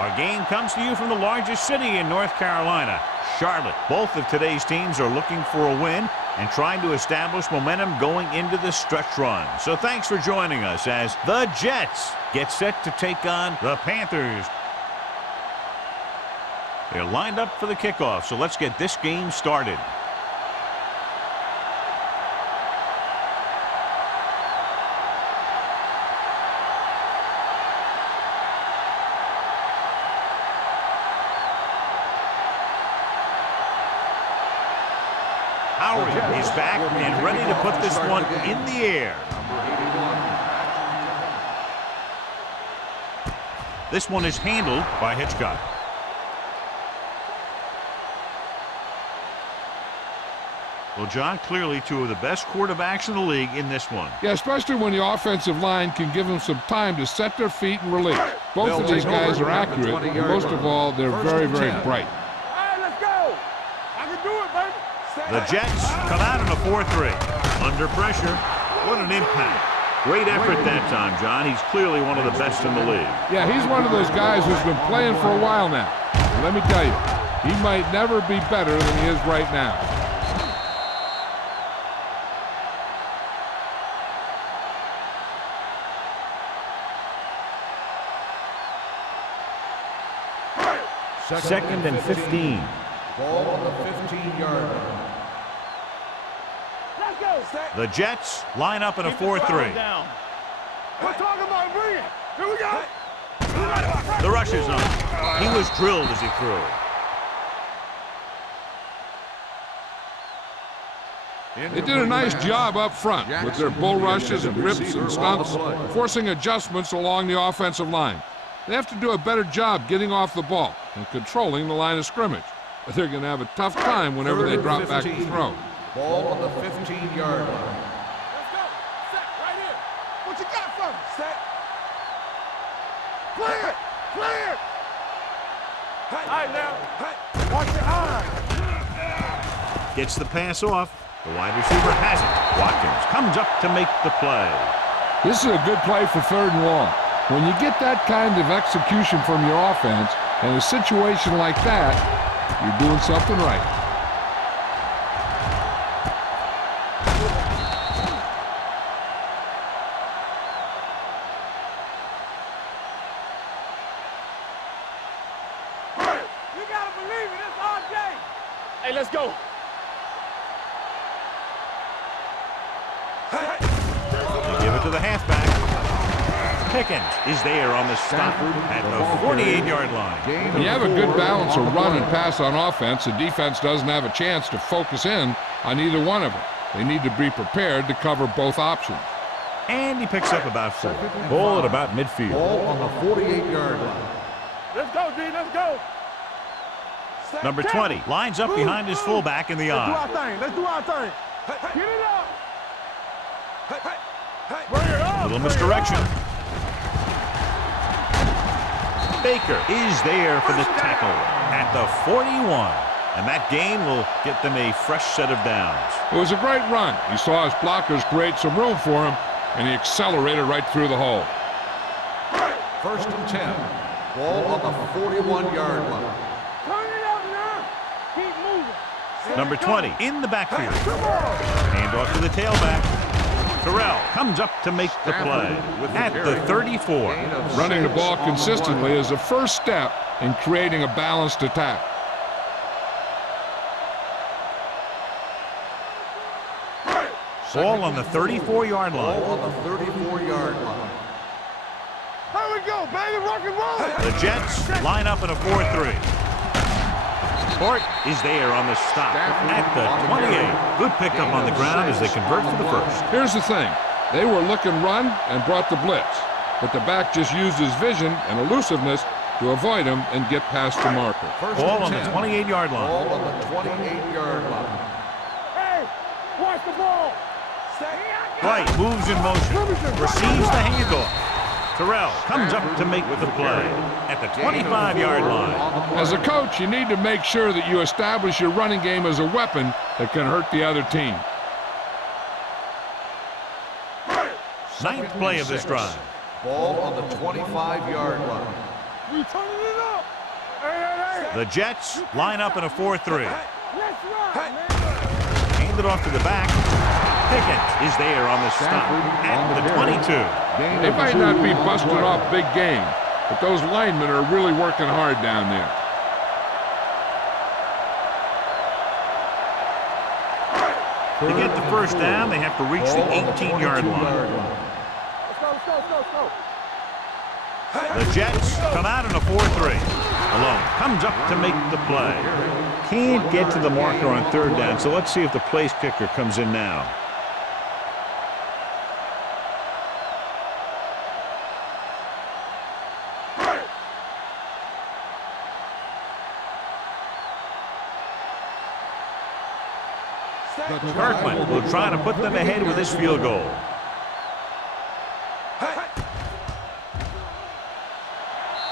Our game comes to you from the largest city in North Carolina, Charlotte. Both of today's teams are looking for a win and trying to establish momentum going into the stretch run. So thanks for joining us as the Jets get set to take on the Panthers. They're lined up for the kickoff, so let's get this game started. Howard is back and ready to put this one in the air. This one is handled by Hitchcock. Well, John, clearly two of the best quarterbacks in the league in this one. Yeah, especially when the offensive line can give them some time to set their feet and release. Both of these guys are accurate, and most of all, they're very, very bright. The Jets come out in a 4-3. Under pressure. What an impact. Great effort that time, John. He's clearly one of the best in the league. Yeah, he's one of those guys who's been playing for a while now. And let me tell you, he might never be better than he is right now. Second and 15. Ball on the 15-yard line. The Jets line up in a 4-3. We're talking about bring it. Here we go. The rush is on. He was drilled as he threw. They did a nice job up front with their bull rushes and rips and stunts, forcing adjustments along the offensive line. They have to do a better job getting off the ball and controlling the line of scrimmage. But they're going to have a tough time whenever they drop back to throw. Ball on the 15-yard line. Let's go. Set right here. What you got for me? Set. Clear. Clear. All right, now. Watch your eyes. Gets the pass off. The wide receiver has it. Watkins comes up to make the play. This is a good play for 3rd and long. When you get that kind of execution from your offense in a situation like that, you're doing something right. You gotta believe it. It's our day. Hey, let's go. They give it to the halfback. Pickens is there on the stop at the 48-yard line. When you have a good balance of run and pass on offense, the defense doesn't have a chance to focus in on either one of them. They need to be prepared to cover both options. And he picks up about 4. Ball at about midfield. Ball on the 48-yard line. Let's go, D. Let's go. Number 20 lines up behind his fullback in the eye. Let's do our thing. Get it up. Bring it up. Little misdirection. Baker is there for the tackle at the 41. And that gain will get them a fresh set of downs. It was a great run. He saw his blockers create some room for him, and he accelerated right through the hole. 1st and 10. Ball on the 41-yard line. Turn it up now. Keep moving. Number 20 in the backfield. Hand off to the tailback. Terrell comes up to make the play at the 34. Running the ball consistently is the first step in creating a balanced attack. Ball on the 34-yard line. Ball on the 34-yard line. Here we go, baby. Rock and roll. The Jets line up in a 4-3. Hort is there on the stop at the 28. Good pickup on the ground as they convert for the first. Here's the thing. They were looking run and brought the blitz, but the back just used his vision and elusiveness to avoid him and get past the marker. Ball on the 28-yard line. Ball on the 28-yard line. Hey, watch the ball. White moves in motion, receives the handoff. Terrell comes up to make the play at the 25-yard line. As a coach, you need to make sure that you establish your running game as a weapon that can hurt the other team. 9th play of this drive. Ball on the 25-yard line. We turning it up. The Jets line up in a 4-3. Let's ride, man. Hand it off to the back. Pickett is there on the stop at the 22. They might not be busting off big game, but those linemen are really working hard down there. To get the first down, they have to reach the 18-yard line. Let's go. The Jets come out in a 4-3. Malone comes up to make the play. Can't get to the marker on third down, so let's see if the place kicker comes in now. Kirkland will try to put them ahead with his field goal.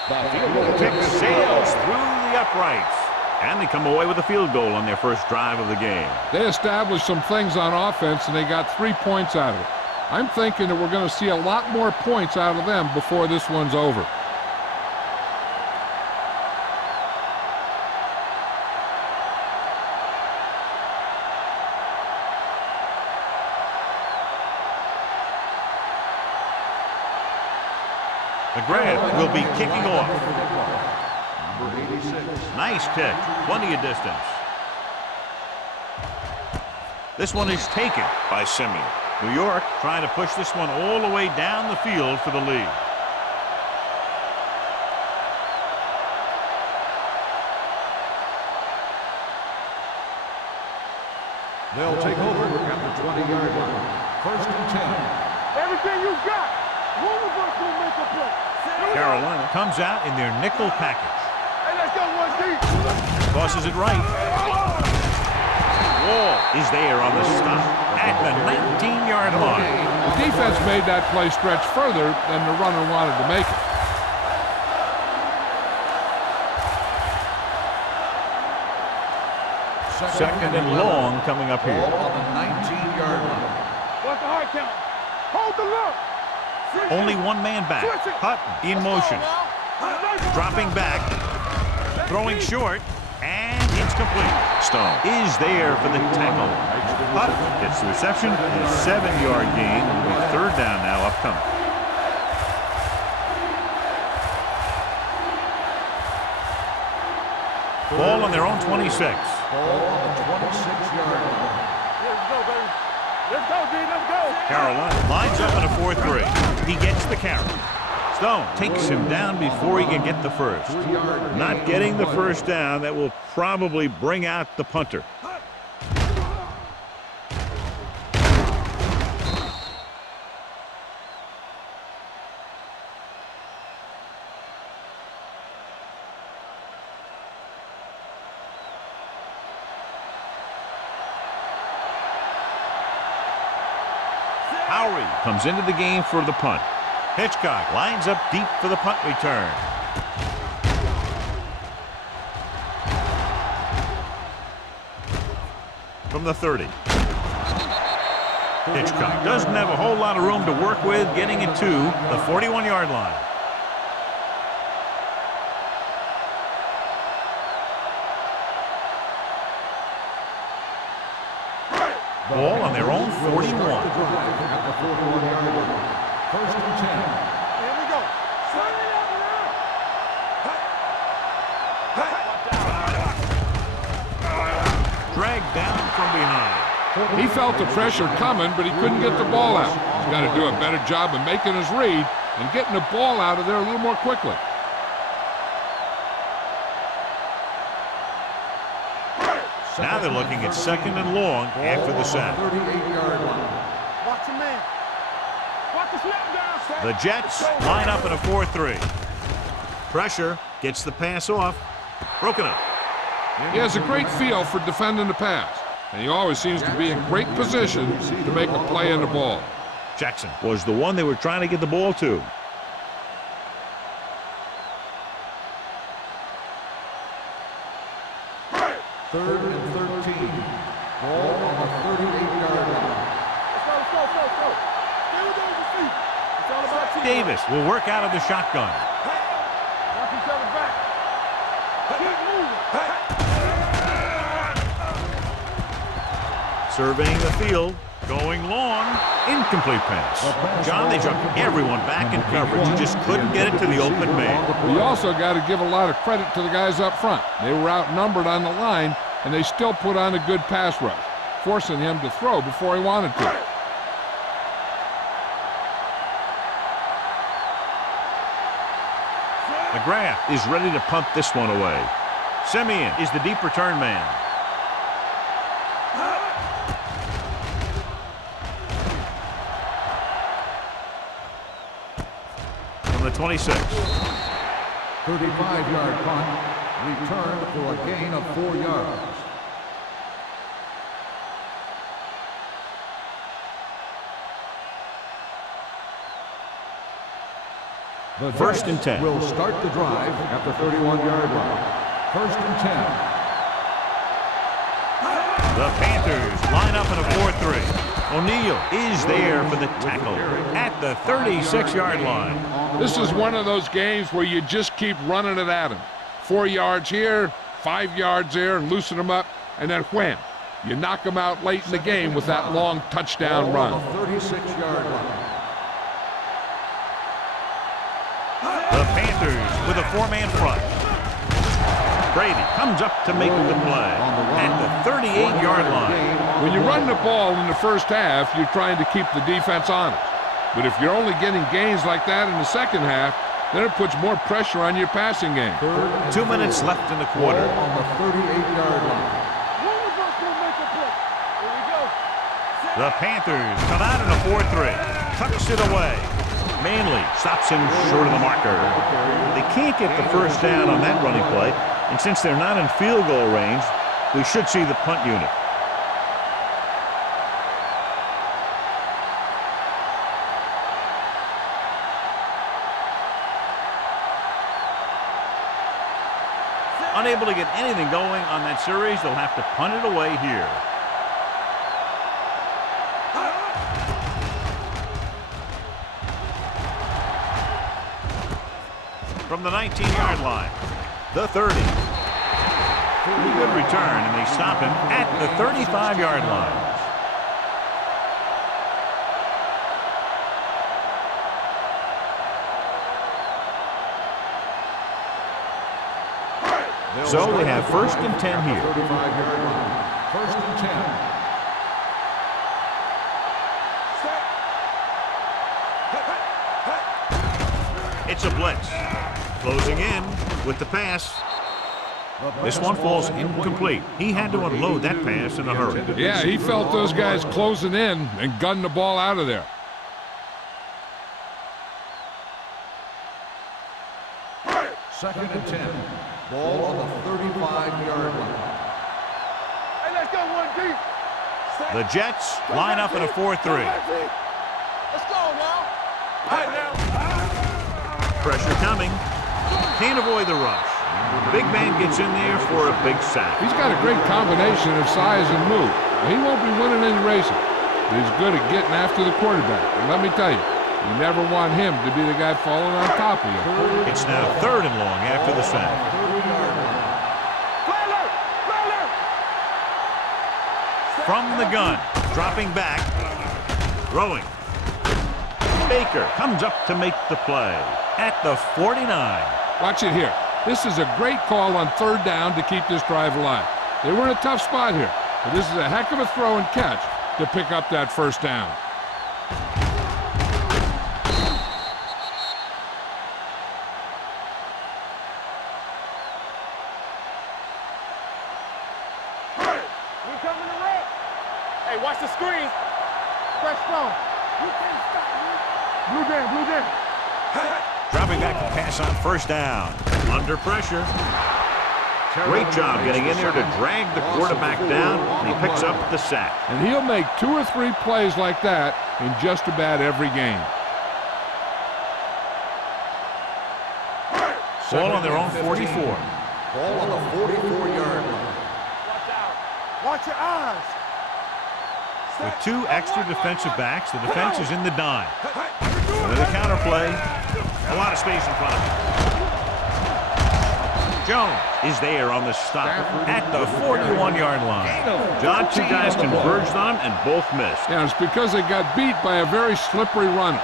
The field goal kick sails through the uprights. And they come away with a field goal on their first drive of the game. They established some things on offense, and they got 3 points out of it. I'm thinking that we're going to see a lot more points out of them before this one's over. The grab will be kicking off. Nice kick. Plenty of distance. This one is taken by Simeon. New York trying to push this one all the way down the field for the lead. They'll take over at the 20-yard line. First and 10. Everything you got. One of us will make a play. Carolina comes out in their nickel package. Hey, let's go, 1D. Tosses it right. Wall is there on the stop at the 19-yard line. The defense made that play stretch further than the runner wanted to make it. Second and long coming up here. Ball on the 19-yard line. What's the hard count? Hold the look. Only one man back. Hutton in motion. Dropping back. Throwing short. And it's complete. Stone is there for the tackle. Hutton gets the reception and a 7-yard gain. It'll be third down now upcoming. Ball on their own 26. Ball on the 26-yard line. Let's go, baby. Let's go, D. Let's go. Carolina lines up in a 4-3. He gets the carry. Stone takes him down before he can get the first. Not getting the first down, that will probably bring out the punter. Howery comes into the game for the punt. Hitchcock lines up deep for the punt return. From the 30. Hitchcock doesn't have a whole lot of room to work with, getting it to the 41-yard line. Ball on their own 41. At the 41-yard line. First and 10. Here we go. Turn it up now. Dragged down from behind. He felt the pressure coming, but he couldn't get the ball out. He's got to do a better job of making his read and getting the ball out of there a little more quickly. Now they're looking at second and long after the sack. 38-yard line. Watch your man. Watch the snap down. The Jets line up in a 4-3. Pressure gets the pass off. Broken up. He has a great feel for defending the pass, and he always seems to be in great position to make a play on the ball. Jackson was the one they were trying to get the ball to. Third and 13. Ball on the 38-yard line. Let's go. Stay with those feet. It's all about you. Davis will work out of the shotgun. Watch each other. Surveying the field, going long, incomplete pass. John, they jumped everyone back in coverage. He just couldn't get it to the open man. You also got to give a lot of credit to the guys up front. They were outnumbered on the line, and they still put on a good pass rush, forcing him to throw before he wanted to. McGrath is ready to punt this one away. Simeon is the deep return man. From the 26. 35-yard punt, returned for a gain of 4 yards. The First and 10. Will start the drive at the 31-yard line. First and 10. The Panthers line up in a 4-3. O'Neal is there for the tackle at the 36-yard line. This is one of those games where you just keep running it at him. 4 yards here, 5 yards there, loosen them up, and then wham. You knock them out late in the game with that long touchdown run. On the 36-yard line. The Panthers with a 4-man front. Brady comes up to make the play at the 38-yard line. When you run the ball in the first half, you're trying to keep the defense honest. But if you're only getting gains like that in the second half, then it puts more pressure on your passing game. 2 minutes left in the quarter. On the 38-yard line. The Panthers come out in a 4-3. Tucks it away. Manley stops him short of the marker. They can't get the first down on that running play, and since they're not in field goal range, we should see the punt unit. Unable to get anything going on that series, they'll have to punt it away here. From the 19-yard line, the 30. Pretty good return, and they stop him at the 35-yard line. So they have first and 10 here. 35-yard line. First and 10. It's a blitz. Closing in with the pass. This one falls incomplete. He had to unload that pass in a hurry. Yeah, he felt those guys closing in and gunned the ball out of there. Second and 10. Ball on the 35-yard line. Hey, let's go one deep. The Jets line up in a 4-3. Let's go now. Right now. Pressure coming. Can't avoid the rush. Big man gets in there for a big sack. He's got a great combination of size and move. He won't be winning any races, but he's good at getting after the quarterback. And let me tell you, you never want him to be the guy falling on top of you. It's now 3rd and long after the sack. From the gun, dropping back, throwing. Baker comes up to make the play at the 49. Watch it here. This is a great call on 3rd down to keep this drive alive. They were in a tough spot here, but this is a heck of a throw and catch to pick up that 1st down. Hey, watch the screen. Fresh phone. You can't stop me. Blue jam, blue jam. Dropping back to pass on 1st down. Under pressure. Great job getting in there to drag the quarterback down, and he picks up the sack. And he'll make 2 or 3 plays like that in just about every game. Ball on their own 44. Ball on the 44-yard line. Watch out. Watch your eyes. With 2 extra defensive backs, the defense is in the dime. With a counter play, a lot of space in front of him. Jones is there on the stop at the 41-yard line. John, two guys converged on him and both missed. Yeah, it's because they got beat by a very slippery runner.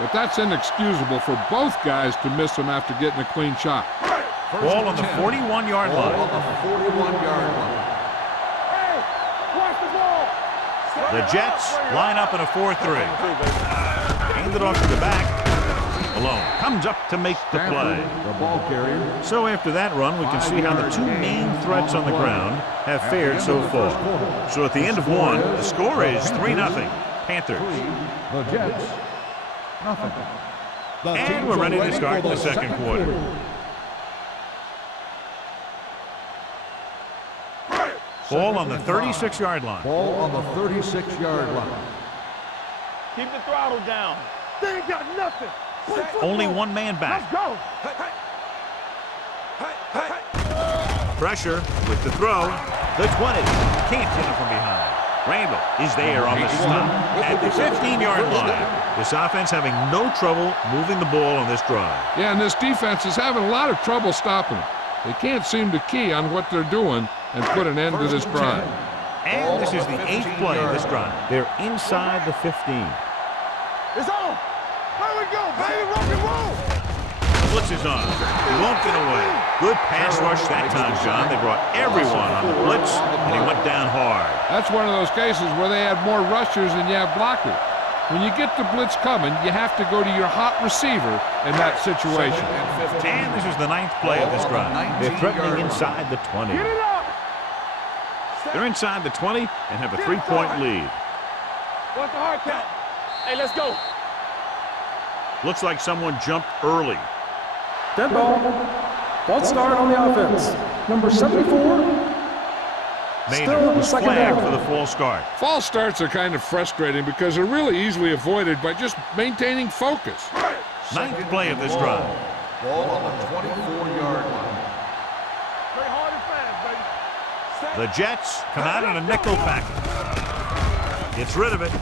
But that's inexcusable for both guys to miss him after getting a clean shot. Ball on the 41-yard line. Ball on the 41-yard line. Hey, watch the ball. The Jets line up in a 4-3. Hand it off to the back. Malone comes up to make the play. The ball carrier. So after that run, we can see how the two main threats on the ground have fared so far. So at the end of one, the score is 3-0 Panthers. The Jets, nothing. And we're ready to start the second quarter. Ball on the 36-yard line. Ball on the 36-yard line. Keep the throttle down. They ain't got nothing. Only one man back. Let's go. Pressure with the throw. The 20. Can't get it from behind. Randall is there on the stop at the 15-yard line. This offense having no trouble moving the ball on this drive. Yeah, and this defense is having a lot of trouble stopping them. They can't seem to key on what they're doing and put an end to this drive. And this is the 8th play of this drive. They're inside the 15. It's on. There we go, baby. Rock and roll. Blitz is on. He won't get away. Good pass rush that time, John. They brought everyone on the blitz, and he went down hard. That's one of those cases where they had more rushers than you have blockers. When you get the blitz coming, you have to go to your hot receiver in that situation. And this is the 9th play of this drive. They're threatening inside the 20. Get it up. They're inside the 20 and have a 3-point lead. What's the hard count? Hey, let's go. Looks like someone jumped early. Dead ball. False start on the offense. Number 74. Maynard was second flagged down. for the false start. False starts are kind of frustrating because they're really easily avoided by just maintaining focus. 9th play of this drive. Ball on the 24-yard line. Play hard and fast, baby. The Jets come out in a nickel package. Gets rid of it,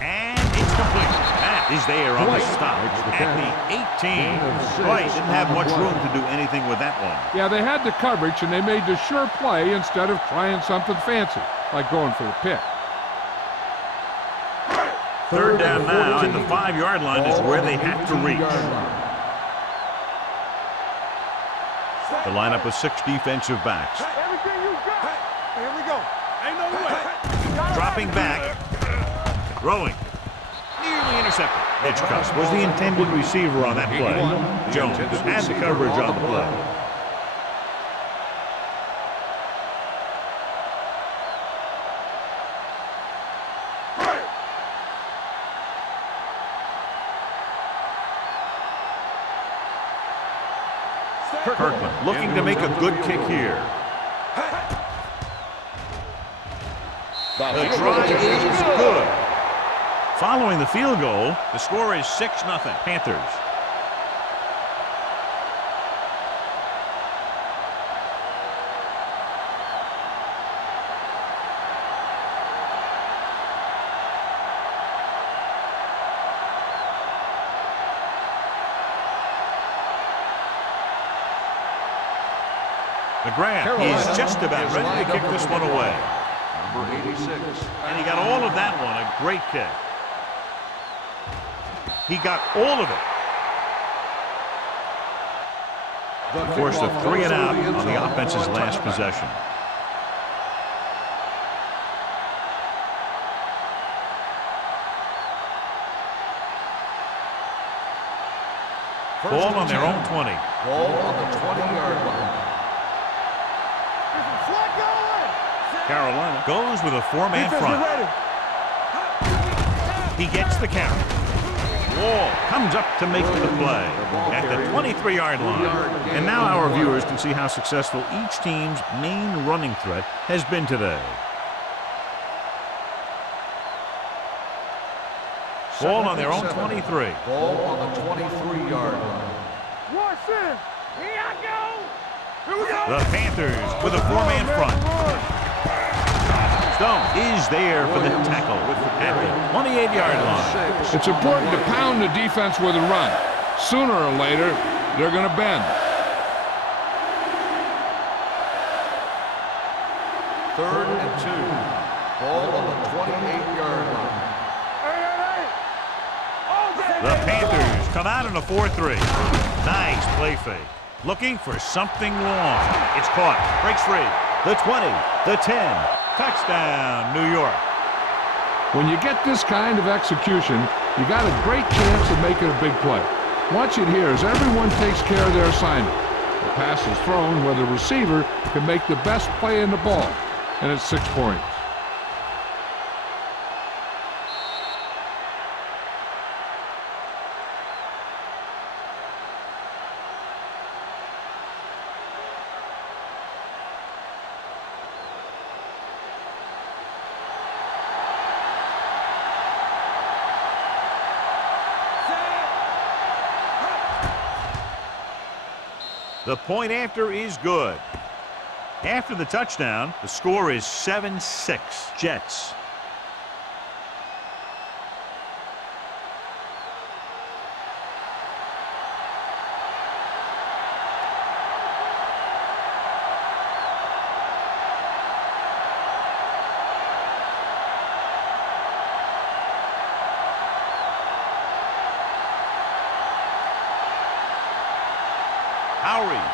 and it's complete. Matt is there on the stop at the 18. Boy, didn't have much room to do anything with that one. Yeah, they had the coverage, and they made the sure play instead of trying something fancy, like going for the pick. 3rd down now, and the 5-yard line is where they have to reach. The lineup with 6 defensive backs. Everything you got. Here we go. Ain't no way. Dropping back. Throwing. Nearly intercepted. Hitchcock was the intended receiver on that play. Jones had the coverage on the play. Kirkland looking to make a good kick here. The drive is good. Following the field goal, the score is 6-0 Panthers. McGrath is just about ready to kick this one away. Number 86. And he got all of that one. A great kick. He got all of it. Forced a 3 and out on the offense's last possession. Ball on their own 20. Ball on the 20-yard line. Carolina goes with a 4-man front. He gets the carry. Wall comes up to make the play at the 23-yard line. And now our viewers can see how successful each team's main running threat has been today. Ball on their own 23. Ball on the 23-yard line. Watch this. Here I go. Here we go. The Panthers with a 4-man front. Stone is there for the tackle at the 28-yard line. It's important to pound the defense with a run. Sooner or later, they're going to bend. 3rd and 2. Ball on the 28-yard line. The Panthers come out in a 4-3. Nice play fake. Looking for something long. It's caught. Breaks free. The 20, the 10. Touchdown, New York. When you get this kind of execution, you got a great chance of making a big play. Watch it here as everyone takes care of their assignment. The pass is thrown where the receiver can make the best play in the ball, and it's 6 points. The point after is good. After the touchdown, the score is 7-6 Jets.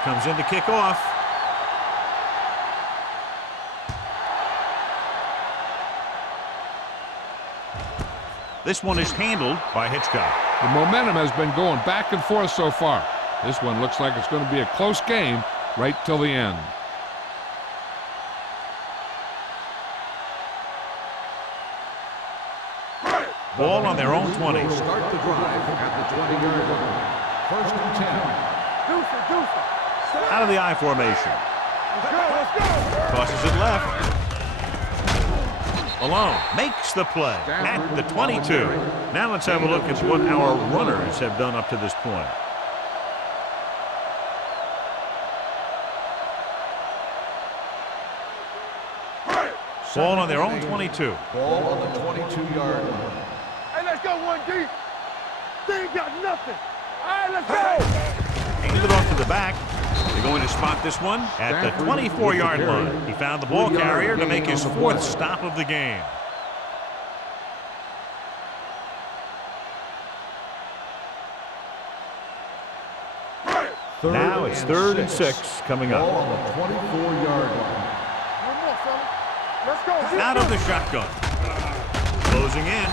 Comes in to kick off. This one is handled by Hitchcock. The momentum has been going back and forth so far. This one looks like it's going to be a close game right till the end. Ball on their own 20. Start the drive at the 20-yard line. 1st and 10. Out of the I formation. Tosses it left. Alone. Makes the play at the 22. Now let's have a look at what our runners have done up to this point. Ball on their own 22. Ball on the 22-yard line. Hey, let's go, 1D. They ain't got nothing. All right, let's go. Handed it off to the back. They're going to spot this one at the 24-yard line. He found the ball carrier to make his 4th stop of the game. Now it's 3rd and 6 coming up. Ball on the 24-yard line. One more, fella. Let's go. Out of the shotgun. Closing in.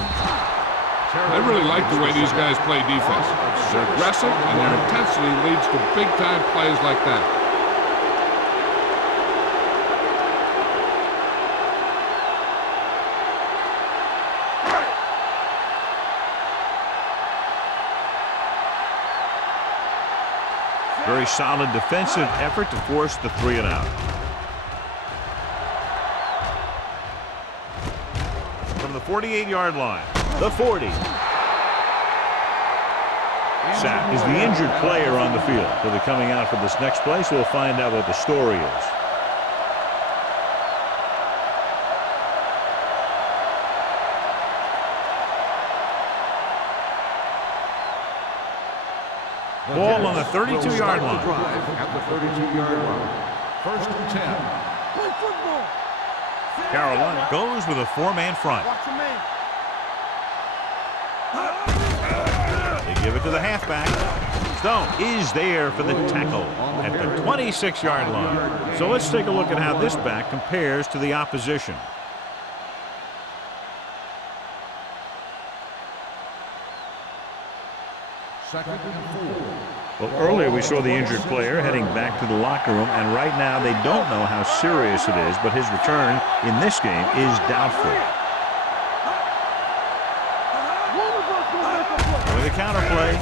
I really like the way these guys play defense. They're aggressive, and their intensity leads to big-time plays like that. Very solid defensive effort to force the 3 and out. From the 48-yard line, the 40. Sack is the injured player on the field. So they're coming out for this next play, so we'll find out what the story is. Ball on the 32-yard line. Drive at the 32-yard line. 1st and 10. Play football. Carolina goes with a 4-man front. Watch your man. They give it to the halfback. Stone is there for the tackle at the 26-yard line. So let's take a look at how this back compares to the opposition. Second and 4. Well, earlier we saw the injured player heading back to the locker room, and right now they don't know how serious it is, but his return in this game is doubtful. With a counter play,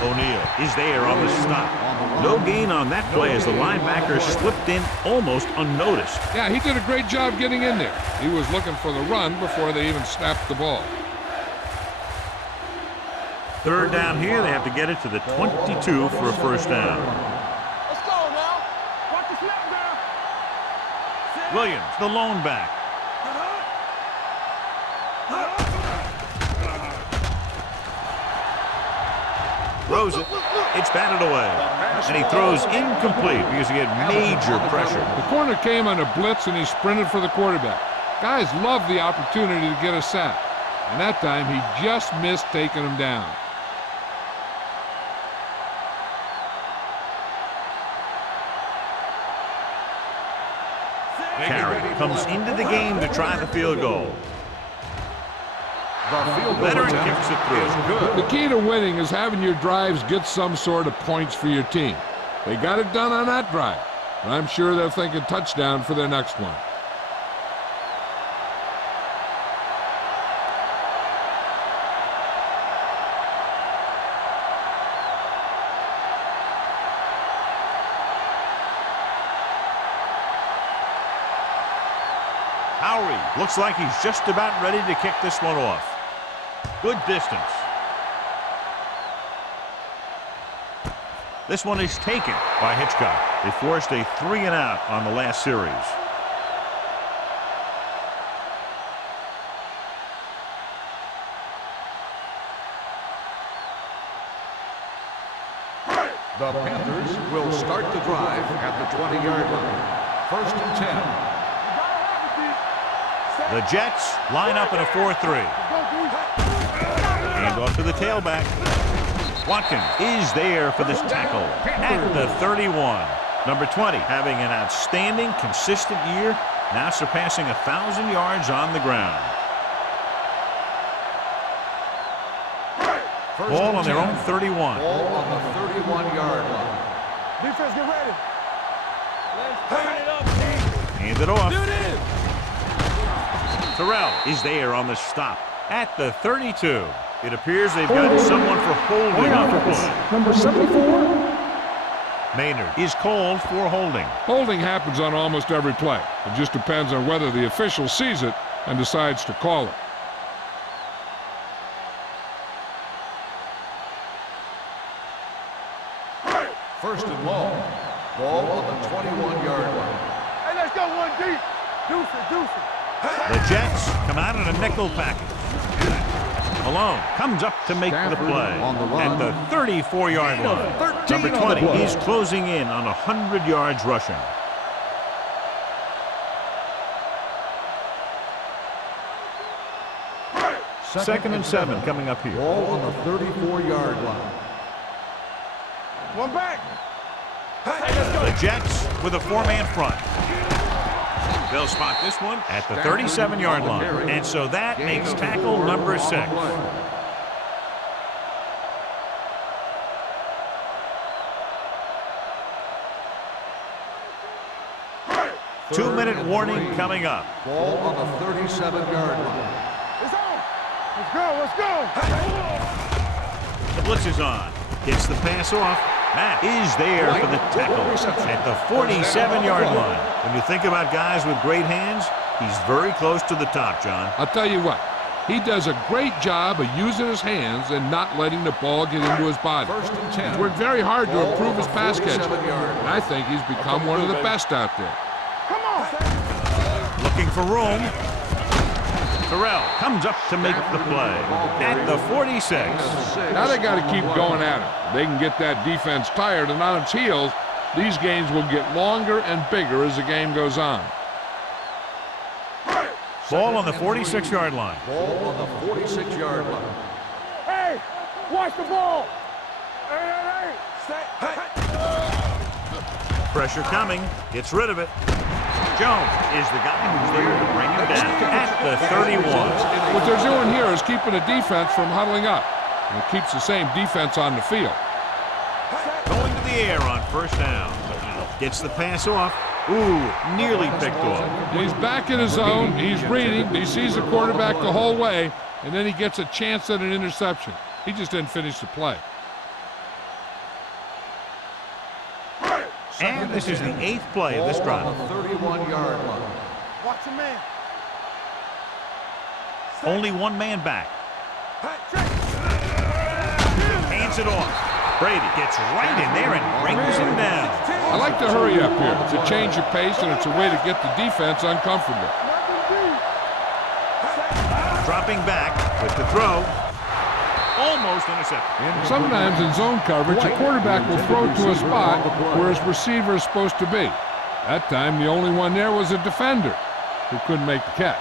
O'Neal is there on the stop. No gain on that play as the linebacker slipped in almost unnoticed. Yeah, he did a great job getting in there. He was looking for the run before they even snapped the ball. 3rd down here, they have to get it to the 22 for a 1st down. Let's go now. Watch the snap down. Williams, the lone back. Throws it. It's batted away. And he throws incomplete because he had major pressure. The corner came on a blitz and he sprinted for the quarterback. Guys love the opportunity to get a sack. And that time he just missed taking him down. Carey comes into the game to try the field goal. The field goal Veteran attempt kicks it through. is good. The key to winning is having your drives get some sort of points for your team. They got it done on that drive, and I'm sure they're thinking touchdown for their next one. Howery looks like he's just about ready to kick this one off. Good distance. This one is taken by Hitchcock. They forced a 3-and-out on the last series. The Panthers will start the drive at the 20-yard line. 1st and 10. The Jets line up in a 4-3. Hand off to the tailback. Watkins is there for this tackle at the 31. Number 20 having an outstanding, consistent year, now surpassing 1,000 yards on the ground. Ball on their own 31. Ball on the 31-yard line. Defense, get ready. Let's turn it up, Nick. Hand it off. Do this. Terrell is there on the stop at the 32. It appears they've got someone for holding on the play. Number 74. Maynard is called for holding. Holding happens on almost every play. It just depends on whether the official sees it and decides to call it. First and long. Ball on the 21-yard line. Hey, let's go one deep. Deuce it, deuce it. The Jets come out in a nickel package. Malone comes up to make the play on the run. at the 34-yard line. 13 Number on the 20 play. is closing in on 100 yards rushing. Second and 7 coming up here. Ball on the 34-yard line. One back. The Jets with a 4-man front. They'll spot this one at the 37-yard line. And so that makes tackle number 6. 2-minute warning coming up. Ball on the 37-yard line. It's on. Let's go, let's go. The blitz is on. Gets the pass off. Matt is there for the tackle at the 47-yard line. When you think about guys with great hands, he's very close to the top, John. I'll tell you what, he does a great job of using his hands and not letting the ball get into his body. First and 10. He's worked very hard to improve his pass catching, and I think he's become one of the best out there. Come on. Looking for room. Terrell comes up to make the play at the 46. Now they got to keep going at it. They can get that defense tired and on its heels. These games will get longer and bigger as the game goes on. Ball on the 46-yard line. Ball on the 46-yard line. Hey, watch the ball. Hey. Pressure coming. Gets rid of it. Jones is the guy who's there to bring him down at the 31. What they're doing here is keeping the defense from huddling up. And it keeps the same defense on the field. Going to the air on first down. Gets the pass off. Ooh, nearly picked off. He's back in his zone. He's reading. He sees the quarterback the whole way, and then he gets a chance at an interception. He just didn't finish the play. And this is the 8th play of this drive. Ball on the 31-yard line. Watch the man. Only one man back. Hands it off. Brady gets right in there and brings him down. I like to hurry up here. It's a change of pace, and it's a way to get the defense Dropping back with the throw. Almost intercepted. Sometimes in zone coverage, a quarterback will throw to a spot where his receiver is supposed to be. That time, the only one there was a defender who couldn't make the catch.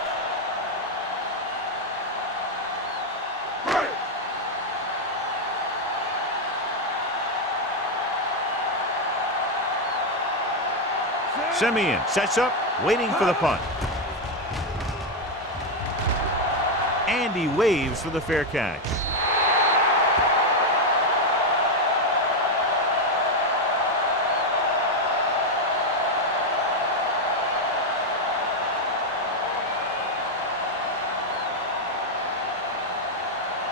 Simeon sets up, waiting for the punt. And he waves for the fair catch.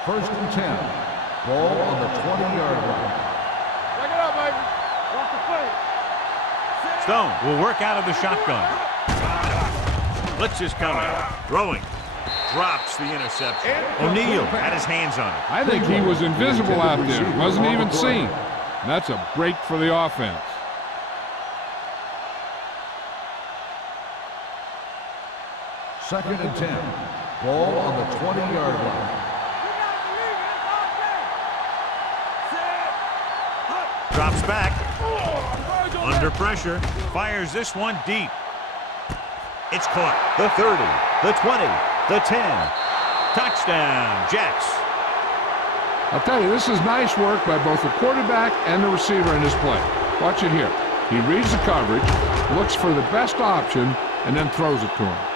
First and 10. Ball on the 20-yard line. Check it out, baby. Watch the play. Stone will work out of the shotgun. Blitz is coming. Throwing. Drops the interception. O'Neal had his hands on it. I think he was invisible out there. Wasn't even seen. And that's a break for the offense. Second and 10. Ball on the 20-yard line. Drops back. Under pressure. Fires this one deep. It's caught. The 30, the 20, the 10. Touchdown, Jets. I'll tell you, this is nice work by both the quarterback and the receiver in this play. Watch it here. He reads the coverage, looks for the best option, and then throws it to him.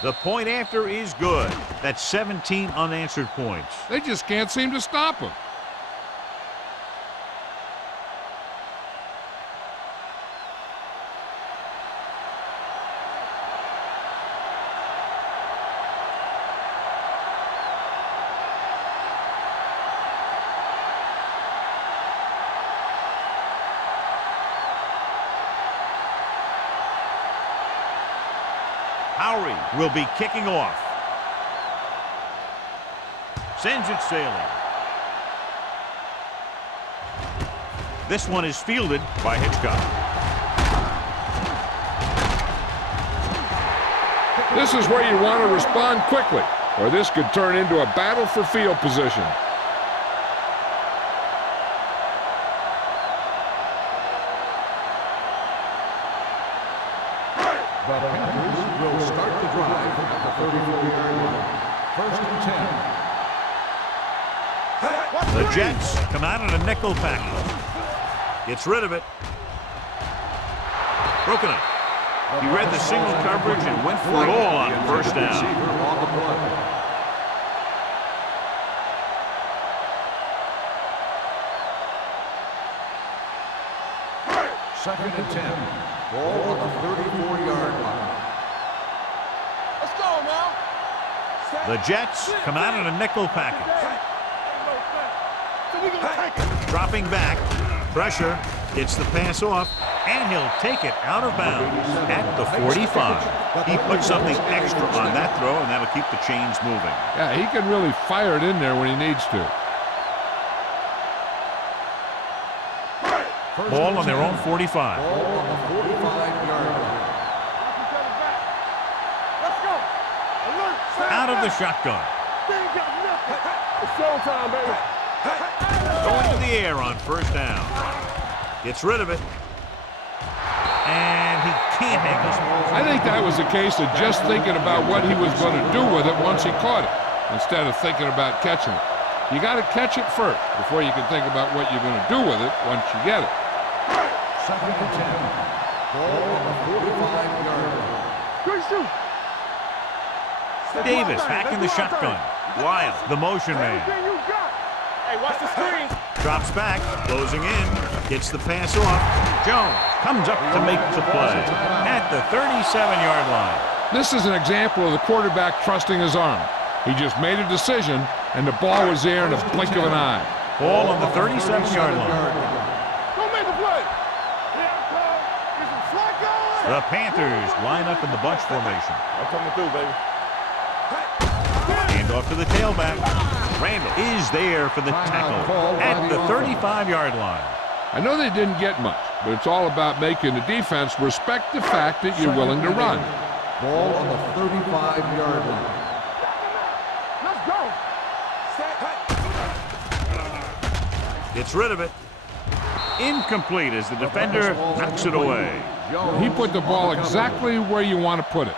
The point after is good. That's 17 unanswered points. They just can't seem to stop him. Howery will be kicking off. Sends it sailing. This one is fielded by Hitchcock. This is where you want to respond quickly, or this could turn into a battle for field position. The Panthers will start the drive at the 34-yard line. First and 10. The Jets come out in a nickel package. Gets rid of it. Broken up. He read the single coverage and went for it all on first down. Second and 10. Ball on the 34-yard line. Let's go now. The Jets come out in a nickel package. So we gonna take it. Dropping back. Pressure. Gets the pass off. And he'll take it out of bounds at the 45. He put something extra on that throw, and that'll keep the chains moving. Yeah, he can really fire it in there when he needs to. Ball on their own 45. Ball on the 45-yard line. Let's go. Alert. Out of the shotgun. They ain't got nothing. It's showtime, baby. Going to the air on first down. Gets rid of it. And he can't hang his ball. I think that was a case of just thinking about what he was going to do with it once he caught it, instead of thinking about catching it. You got to catch it first before you can think about what you're going to do with it once you get it. Second and 10. Ball on the 45-yard line. Good shoot. Davis back in the shotgun. Wild, the motion man. Everything you got. Hey, watch the screen. Drops back, closing in, gets the pass off. Jones comes up to make the play at the 37-yard line. This is an example of the quarterback trusting his arm. He just made a decision, and the ball was there in a blink of an eye. Ball on the 37-yard line. Don't make the play. Here I come. Get some slack going. The Panthers line up in the bunch formation. I'm coming through, baby. Hand off to the tailback. Randall is there for the tackle at the 35-yard line. I know they didn't get much, but it's all about making the defense respect the fact that you're willing to run. Ball on the 35-yard line. Let's go. Gets rid of it. Incomplete as the defender knocks it away. He put the ball exactly where you want to put it.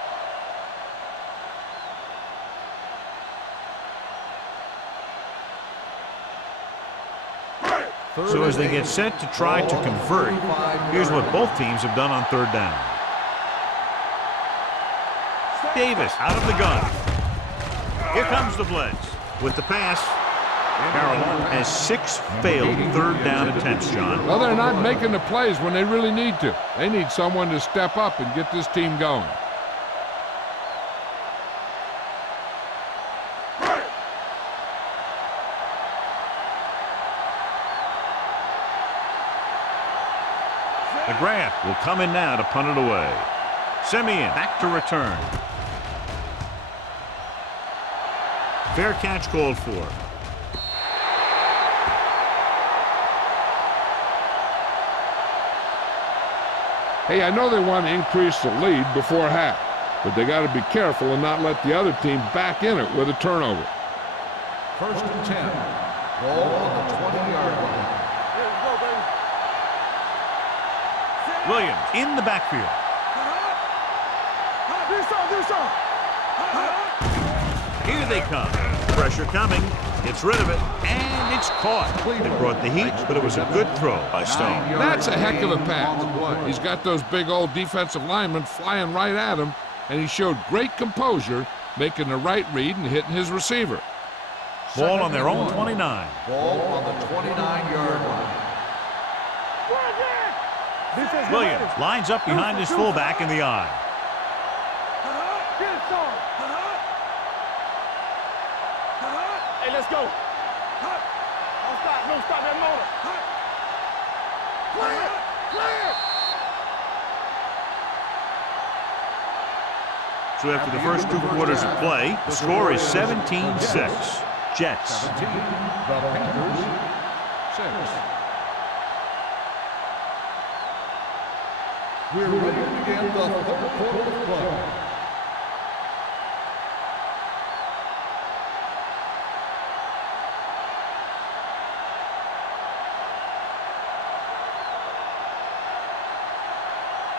So as they get set to try to convert, here's what both teams have done on third down. Davis out of the gun. Here comes the blitz. With the pass, Carolina has 6 failed third down attempts, John. Well, they're not making the plays when they really need to. They need someone to step up and get this team going. The grab will come in now to punt it away. Simeon back to return. Fair catch called for. Hey, I know they want to increase the lead before half, but they got to be careful and not let the other team back in it with a turnover. 1st and 10. Ball on the 20-yard line. Let's go, baby. Williams in the backfield. Do something. Here they come. Pressure coming. Gets rid of it. And it's caught. It brought the heat, but it was a good throw by Stone. That's a heck of a pass. He's got those big old defensive linemen flying right at him, and he showed great composure, making the right read and hitting his receiver. Ball on their own 29. Ball on the 29-yard line. Williams lines up behind his fullback in the eye. Hey, let's go. Don't stop that motor. Clear. So after the first 2 quarters of play, the score is 17-6. Jets. 17. The Panthers. 6. We're ready to begin the 3rd quarter of play.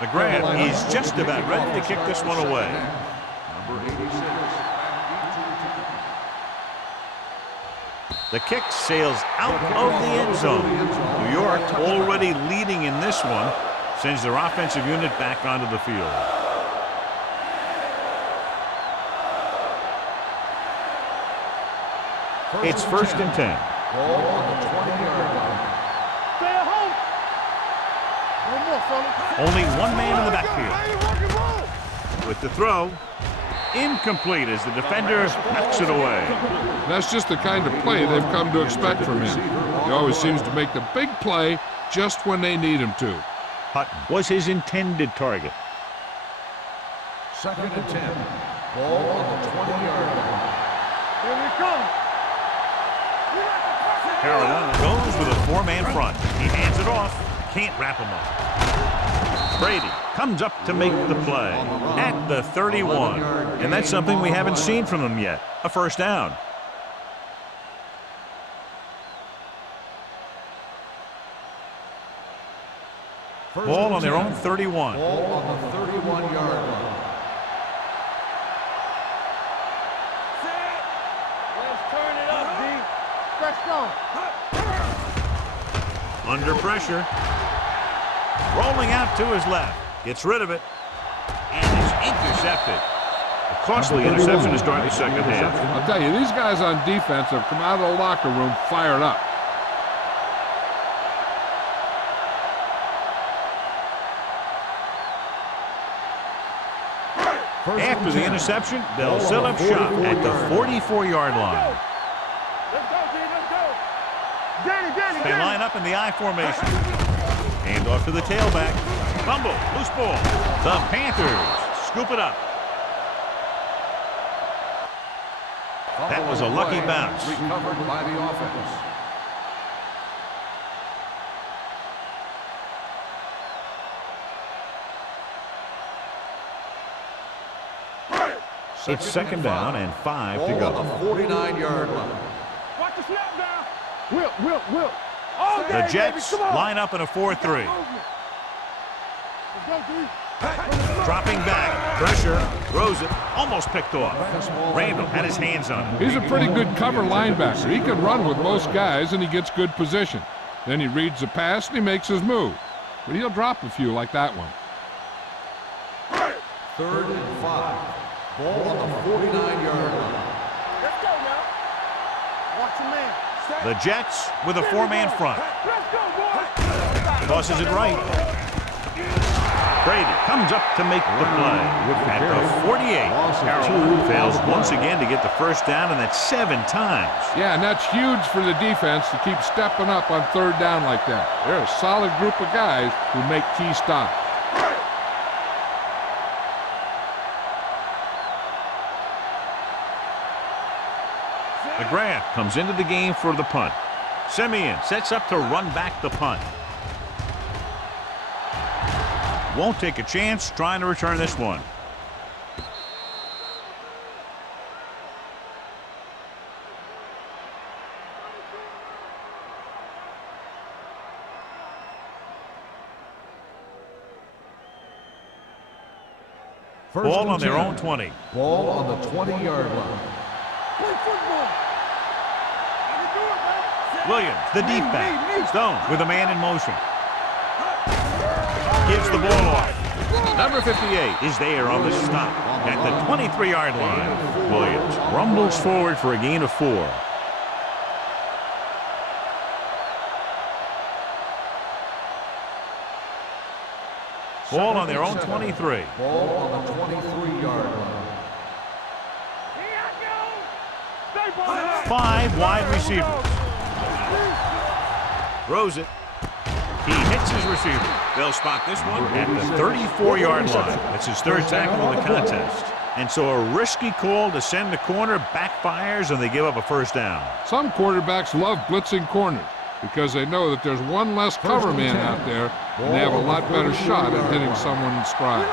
The grab is just about ready to kick this one away. Number 86. The kick sails out of the end zone. New York already leading in this one. Sends their offensive unit back onto the field. It's 1st and 10. Ball on the 20-yard line. Stay at home. One more, fella. Only one man in the backfield. With the throw, incomplete as the defender knocks it away. That's just the kind of play they've come to expect from him. He always seems to make the big play just when they need him to. Hutton was his intended target. 2nd and 10. Ball on the 20-yard line. Here we come. Carolina goes with a 4-man front. He hands it off. Can't wrap him up. Brady comes up to make the play at the 31. And that's something we haven't seen from him yet. A first down. Ball on their own 31. Ball on the 31-yard line. Let's turn it up, D. Stretch strong. Under pressure. Rolling out to his left. Gets rid of it. And is intercepted. A costly interception to start the second half. I'll tell you, these guys on defense have come out of the locker room fired up. After the interception, they'll set up shop at the 44-yard line. Let's go, G. Let's go. Danny. They line up in the I formation. Hand off to the tailback. Fumble, loose ball. The Panthers scoop it up. That was a lucky bounce. Recovered by the offense. It's second down and 5 to go. On the 49-yard line. Watch the snap down. Will. Oh, The Jets line up in a 4-3. Let's go, G. Dropping back, pressure, throws it, almost picked off. Randall had his hands on it. He's a pretty good cover linebacker. He can run with most guys, and he gets good position. Then he reads the pass, and he makes his move. But he'll drop a few like that one. 3rd and 5. Ball on the 49-yard line. Let's go now. Watch your man. The Jets with a 4-man front. Let's go, boy. Tosses it right. Brady comes up to make the play. At the 48, Carolina fails once again to get the first down, and that's 7 times. Yeah, and that's huge for the defense to keep stepping up on 3rd down like that. They're a solid group of guys who make key stops. McGrath comes into the game for the punt. Simeon sets up to run back the punt. Won't take a chance trying to return this one. Ball on their own 20. Ball on the 20-yard line. Play football. Williams, the deep back. Stone with a man in motion. Gives the ball off. Number 58 is there on the stop at the 23-yard line. Williams rumbles forward for a gain of 4. Ball on their own 23. Ball on the 23-yard line. 5 wide receivers. Throws it. He hits his receiver. They'll spot this one at the 34-yard line. That's his 3rd tackle of the contest. And so a risky call to send the corner backfires, and they give up a first down. Some quarterbacks love blitzing corners because they know that there's one less cover man out there, and they have a lot better shot at hitting someone in stride.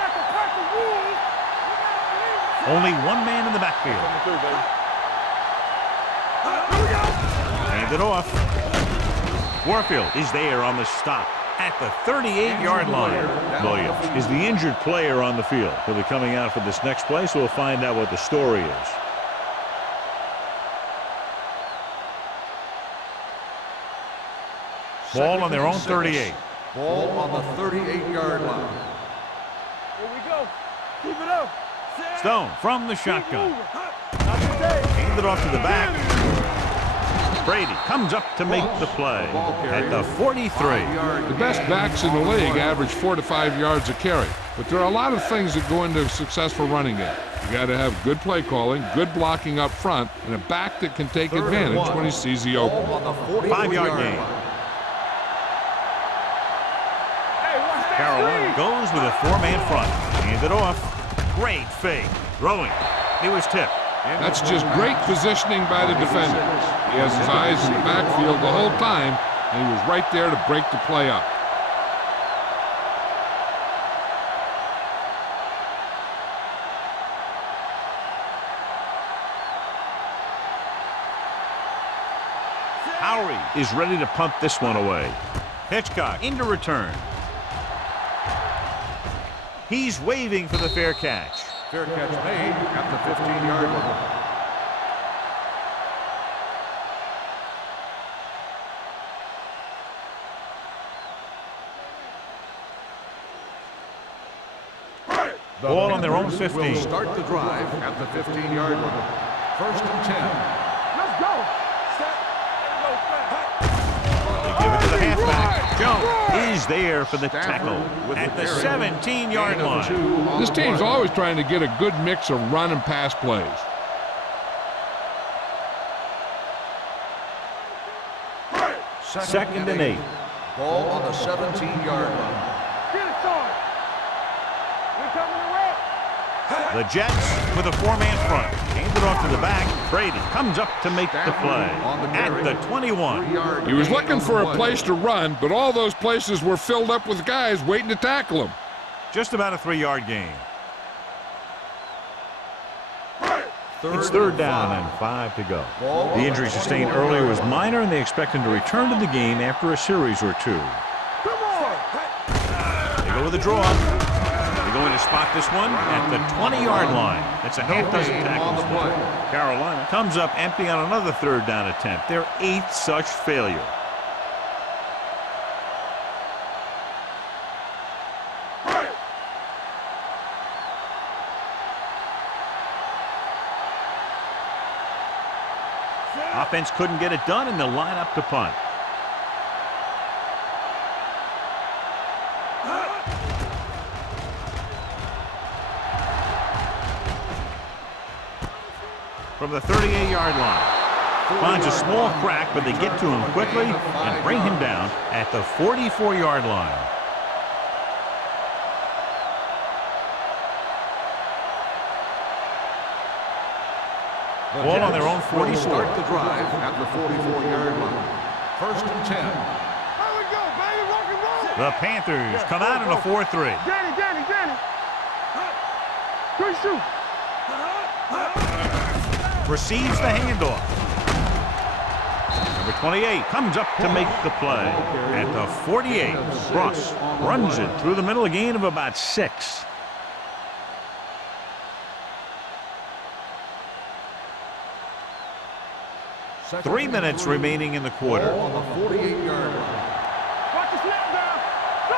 Only one man in the backfield. Hand it off. Warfield is there on the stop at the 38-yard line. Williams is the injured player on the field. He'll be coming out for this next play, so we'll find out what the story is. Ball on their own 38. Ball on the 38-yard line. Here we go. Keep it up. Stone from the shotgun. Hand it off to the back. Brady comes up to make the play at the 43. The best backs in the league average 4 to 5 yards a carry, but there are a lot of things that go into a successful running game. You got to have good play calling, good blocking up front, and a back that can take advantage when he sees the open. 5-yard gain. Carolina goes with a 4-man front. Hand it off. Great fake. Throwing. It was tipped. That's just great positioning by the defender. He has his eyes in the backfield the whole time, and he was right there to break the play up. Howery is ready to punt this one away. Hitchcock into return. He's waving for the fair catch. Fair catch made at the 15-yard line. Ball on their own 15. Will start the drive at the 15-yard line. 1st and 10. Let's go. They give it to the halfback. Jones is there for the tackle at the 17-yard line. This team's always trying to get a good mix of run and pass plays. Second and 8. Ball on the 17-yard line. The Jets with a 4-man front. Hand it off to the back. Brady comes up to make the play at the 21. He was looking for a place to run, but all those places were filled up with guys waiting to tackle him. Just about a 3-yard gain. It's third down and 5 to go. The injury sustained earlier was minor, and they expect him to return to the game after a series or two. They go with a draw. They're going to spot this one at the 20-yard line. That's a half dozen tackles. Carolina comes up empty on another third down attempt. Their 8th such failure. Offense couldn't get it done, and they'll line up to punt. From the 38-yard line. Finds a small crack, but they get to him quickly and bring him down at the 44-yard line. Ball on their own 44. Start the drive at the 44-yard line. First and 10. There we go, baby. Rock and roll. The Panthers come out in a 4-3. Danny. Good shoot. Receives the handoff. Number 28 comes up to make the play at the 48. Ross runs it through the middle, a gain of about 6. Second 3 minutes remaining in the quarter. On the 48-yard line. Watch the snap down. Go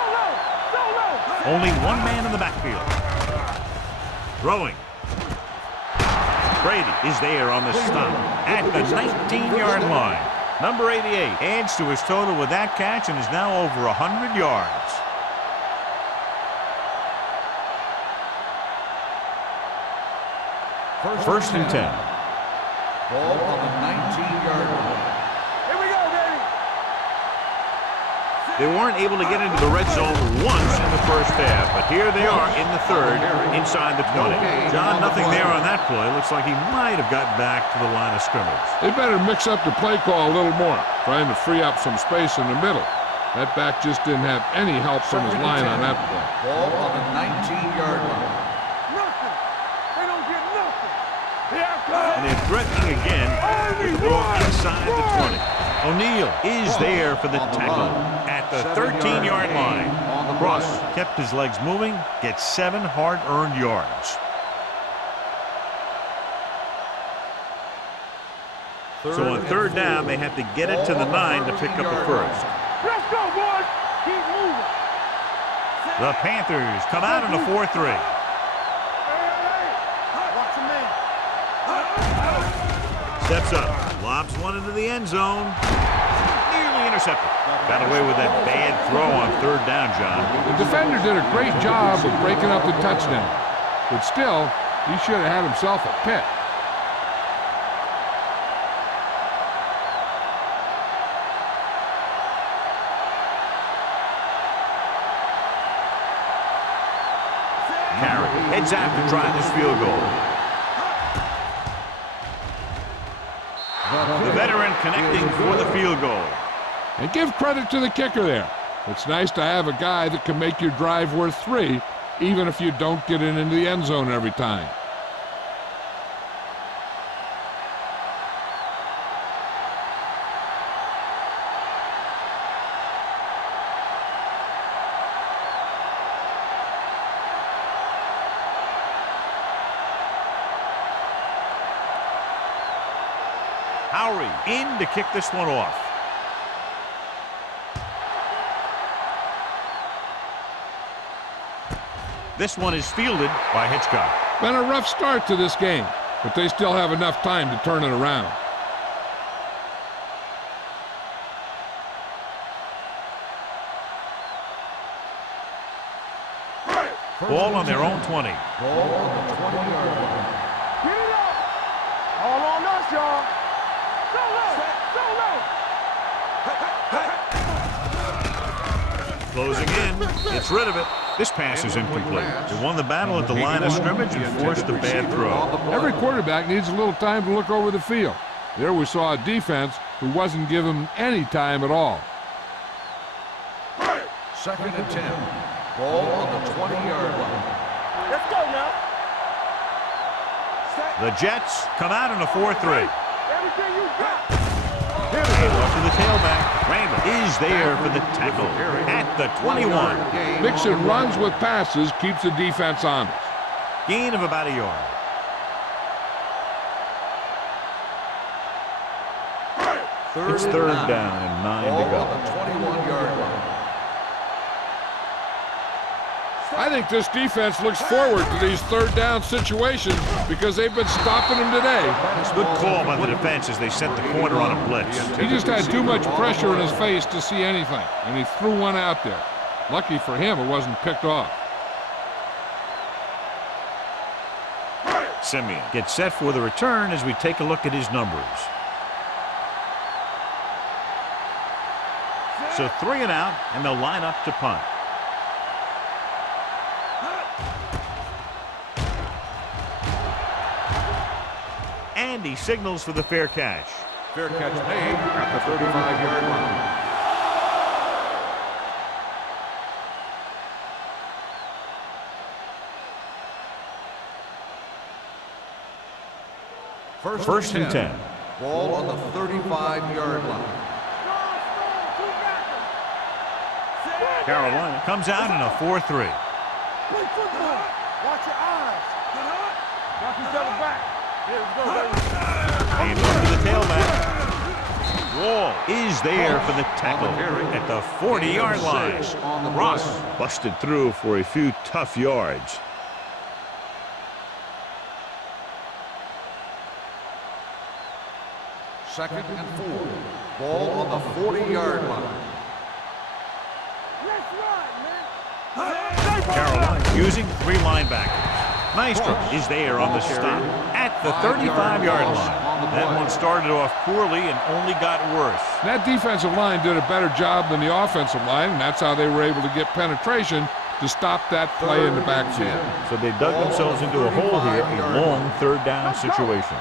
low. Only one man in the backfield. Throwing. Brady is there on the stop at the 19-yard line. Number 88 adds to his total with that catch and is now over 100 yards. First and 10. Ball on the 19-yard line. Here we go, baby. They weren't able to get into the red zone once in the first half, but here they are in the third, inside the 20. John, nothing there on that play. Looks like he might have gotten back to the line of scrimmage. They better mix up the play call a little more, trying to free up some space in the middle. That back just didn't have any help from his line on that play. Ball on the 19-yard line. Nothing. They don't get nothing. And they're threatening again with the ball inside the 20. O'Neal is there for the tackle at the 13-yard line. Ross kept his legs moving, gets 7 hard-earned yards. So on third down, they have to get it to the 9 to pick up the first. Let's go, boys. Keep moving. The Panthers come out in a 4-3. Watch the man. Steps up, lobs one into the end zone. Nearly intercepted. Got away with that bad throw on third down, John. The defender did a great job of breaking up the touchdown, but still, he should have had himself a pick. Carey heads out to try this field goal. The veteran connecting for the field goal. And give credit to the kicker there. It's nice to have a guy that can make your drive worth 3, even if you don't get it into the end zone every time. Howery in to kick this one off. This one is fielded by Hitchcock. Been a rough start to this game, but they still have enough time to turn it around. Ball on their own 20. Ball on the 20-yard line. Get it up. All on us, y'all. Go low. Go low. Closing in. Gets rid of it. This pass is incomplete. They won the battle at the line of scrimmage and forced a bad throw. Every quarterback needs a little time to look over the field. There we saw a defense who wasn't given any time at all. 2nd and 10. Ball on the 20-yard line. Let's go now. The Jets come out in a 4-3. Everything you got. Handoff to the tailback. Randall is there for the tackle at the 21. Mixing runs with passes keeps the defense honest. Gain of about a yard. It's third down and 9 to Ball go. on the 21-yard line. I think this defense looks forward to these third down situations because they've been stopping them today. Good call by the defense as they sent the corner on a blitz. He just had too much pressure in his face to see anything, and he threw one out there. Lucky for him, it wasn't picked off. Simeon gets set for the return as we take a look at his numbers. So 3 and out, and they'll line up to punt. And he signals for the fair catch. Fair catch made at the 35-yard line. First and 10. Ball on the 35-yard line. Carolina comes out in a 4-3. Play football. Watch your eyes. Watch each other back. Here we go, baby. Handoff to the tailback. Wall is there for the tackle at the 40-yard line. Ross busted through for a few tough yards. Second and 4. Ball on the 40-yard line. Let's ride, man. Carolina using 3 linebackers. Maestro is there on the stop at the 35-yard line. That one started off poorly and only got worse. That defensive line did a better job than the offensive line, and that's how they were able to get penetration to stop that play in the backfield. So they dug themselves into a hole here, a long third down situation.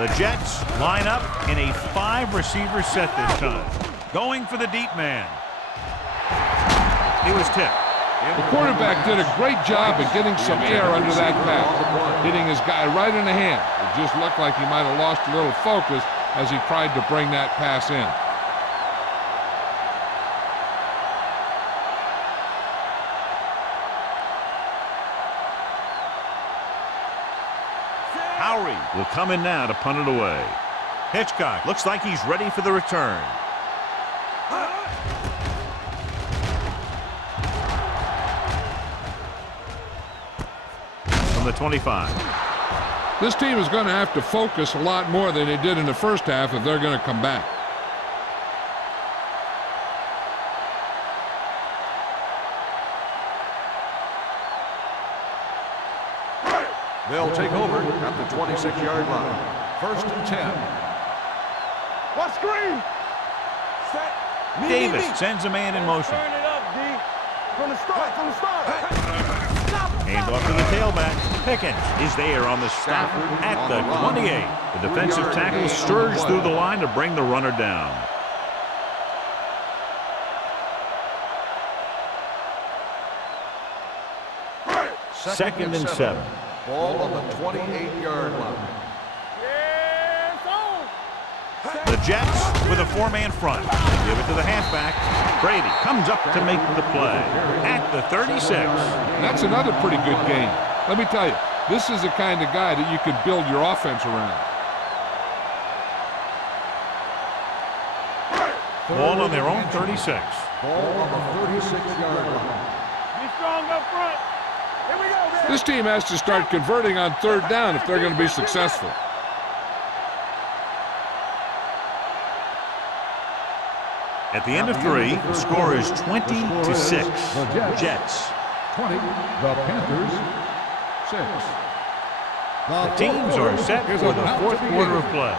The Jets line up in a 5-receiver set this time. Going for the deep man. He was tipped. The quarterback did a great job of getting some air under that pass, hitting his guy right in the hand. It just looked like he might have lost a little focus as he tried to bring that pass in. Howery will come in now to punt it away. Hitchcock looks like he's ready for the return. From the 25. This team is going to have to focus a lot more than they did in the first half if they're going to come back. They'll take over at the 26-yard line. First and 10. What screen? Set. Davis sends a man in motion. Turn it up, D. From the start, from the start. Handoff to the tailback. Pickens is there on the stop at the 28. The defensive tackle surged through the line to bring the runner down. Second and 7. Ball on the 28-yard line. Yes, on. The Jets with a 4-man front. They give it to the halfback. Brady comes up to make the play at the 36. That's another pretty good game. Let me tell you, this is the kind of guy that you could build your offense around. Ball on their own 36. Ball on the 36-yard line. Be strong up front. Here we go, man. This team has to start converting on third down if they're going to be successful. At the end of 3, the score is 20-6. Jets. 20, the Panthers 6. The teams are set for the fourth quarter of play.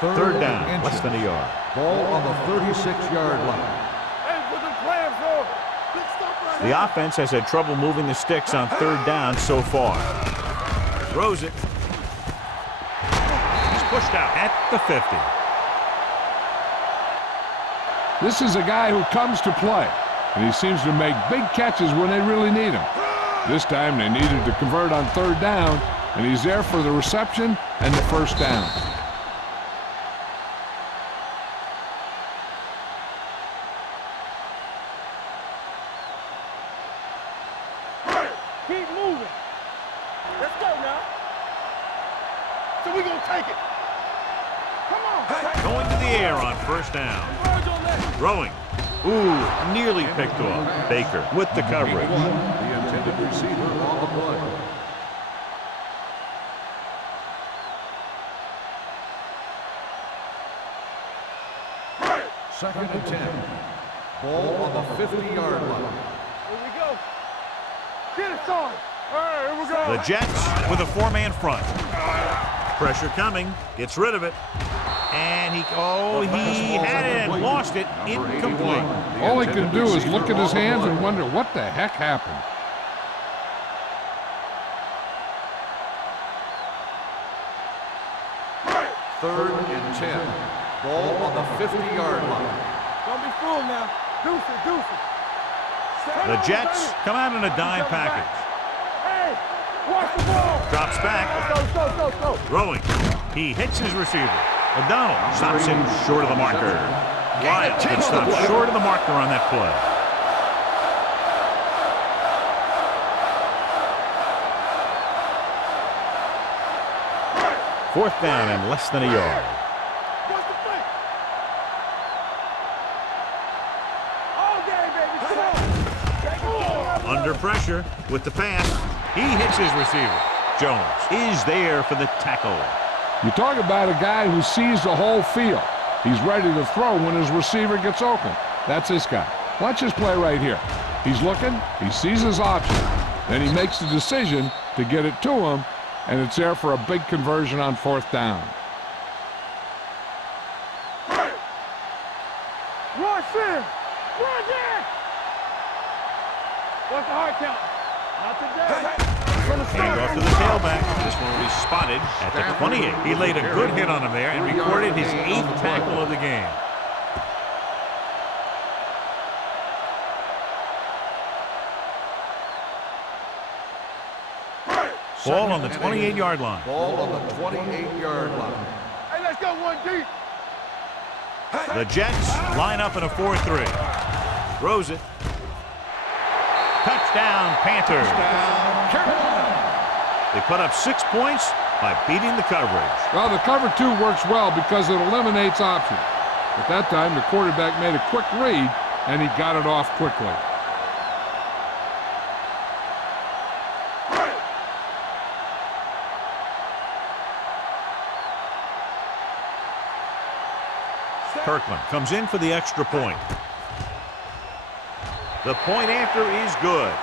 Third down, less than a yard. Ball on the 36-yard line. Hey, put them clamps on. Big stuff right The here. offense has had trouble moving the sticks on third down so far. Throws it. He's pushed out at the 50. This is a guy who comes to play, and he seems to make big catches when they really need him. This time they needed to convert on third down, and he's there for the reception and the first down. Keep moving. Let's go now. So we gonna take it. Come on. Going to the air on first down. Converge on that. Throwing. Ooh, nearly picked off. Baker with the coverage. The intended receiver on the play. Second and 10. Ball on the 50-yard line. Here we go. Get it, son. All right, here we go. The Jets with a four-man front. Pressure coming. Gets rid of it. And he had it and lost it. Incomplete. All he can do is look at his hands and wonder what the heck happened. Third and 10. Ball on the 50-yard line. Don't be fooled now. Deuce it, deuce it. The Jets come out in a dime package. Hey, watch the ball. Drops back. Go. Throwing. He hits his receiver. O'Donnell stops him short of the marker. Lyons gets stopped short of the marker on that play. Fourth down and less than a yard. What's the play? All game, baby. Come on. Under pressure with the pass. He hits his receiver. Jones is there for the tackle. You talk about a guy who sees the whole field. He's ready to throw when his receiver gets open. That's this guy. Watch his play right here. He's looking, he sees his option, then he makes the decision to get it to him, and it's there for a big conversion on fourth down. Rush in. Run in. What's the hard count? Not today. Hand off to the tailback. This one will be spotted at the 28. He laid a good hit on him there and recorded his 8th tackle of the game. Ball on the 28-yard line. Ball on the 28-yard line. Hey, let's go one deep. The Jets line up in a 4-3. Throws it. Touchdown, Panthers. They put up 6 points by beating the coverage. Well, the cover two works well because it eliminates options. At that time, the quarterback made a quick read, and he got it off quickly. Kirkland comes in for the extra point. The point after is good.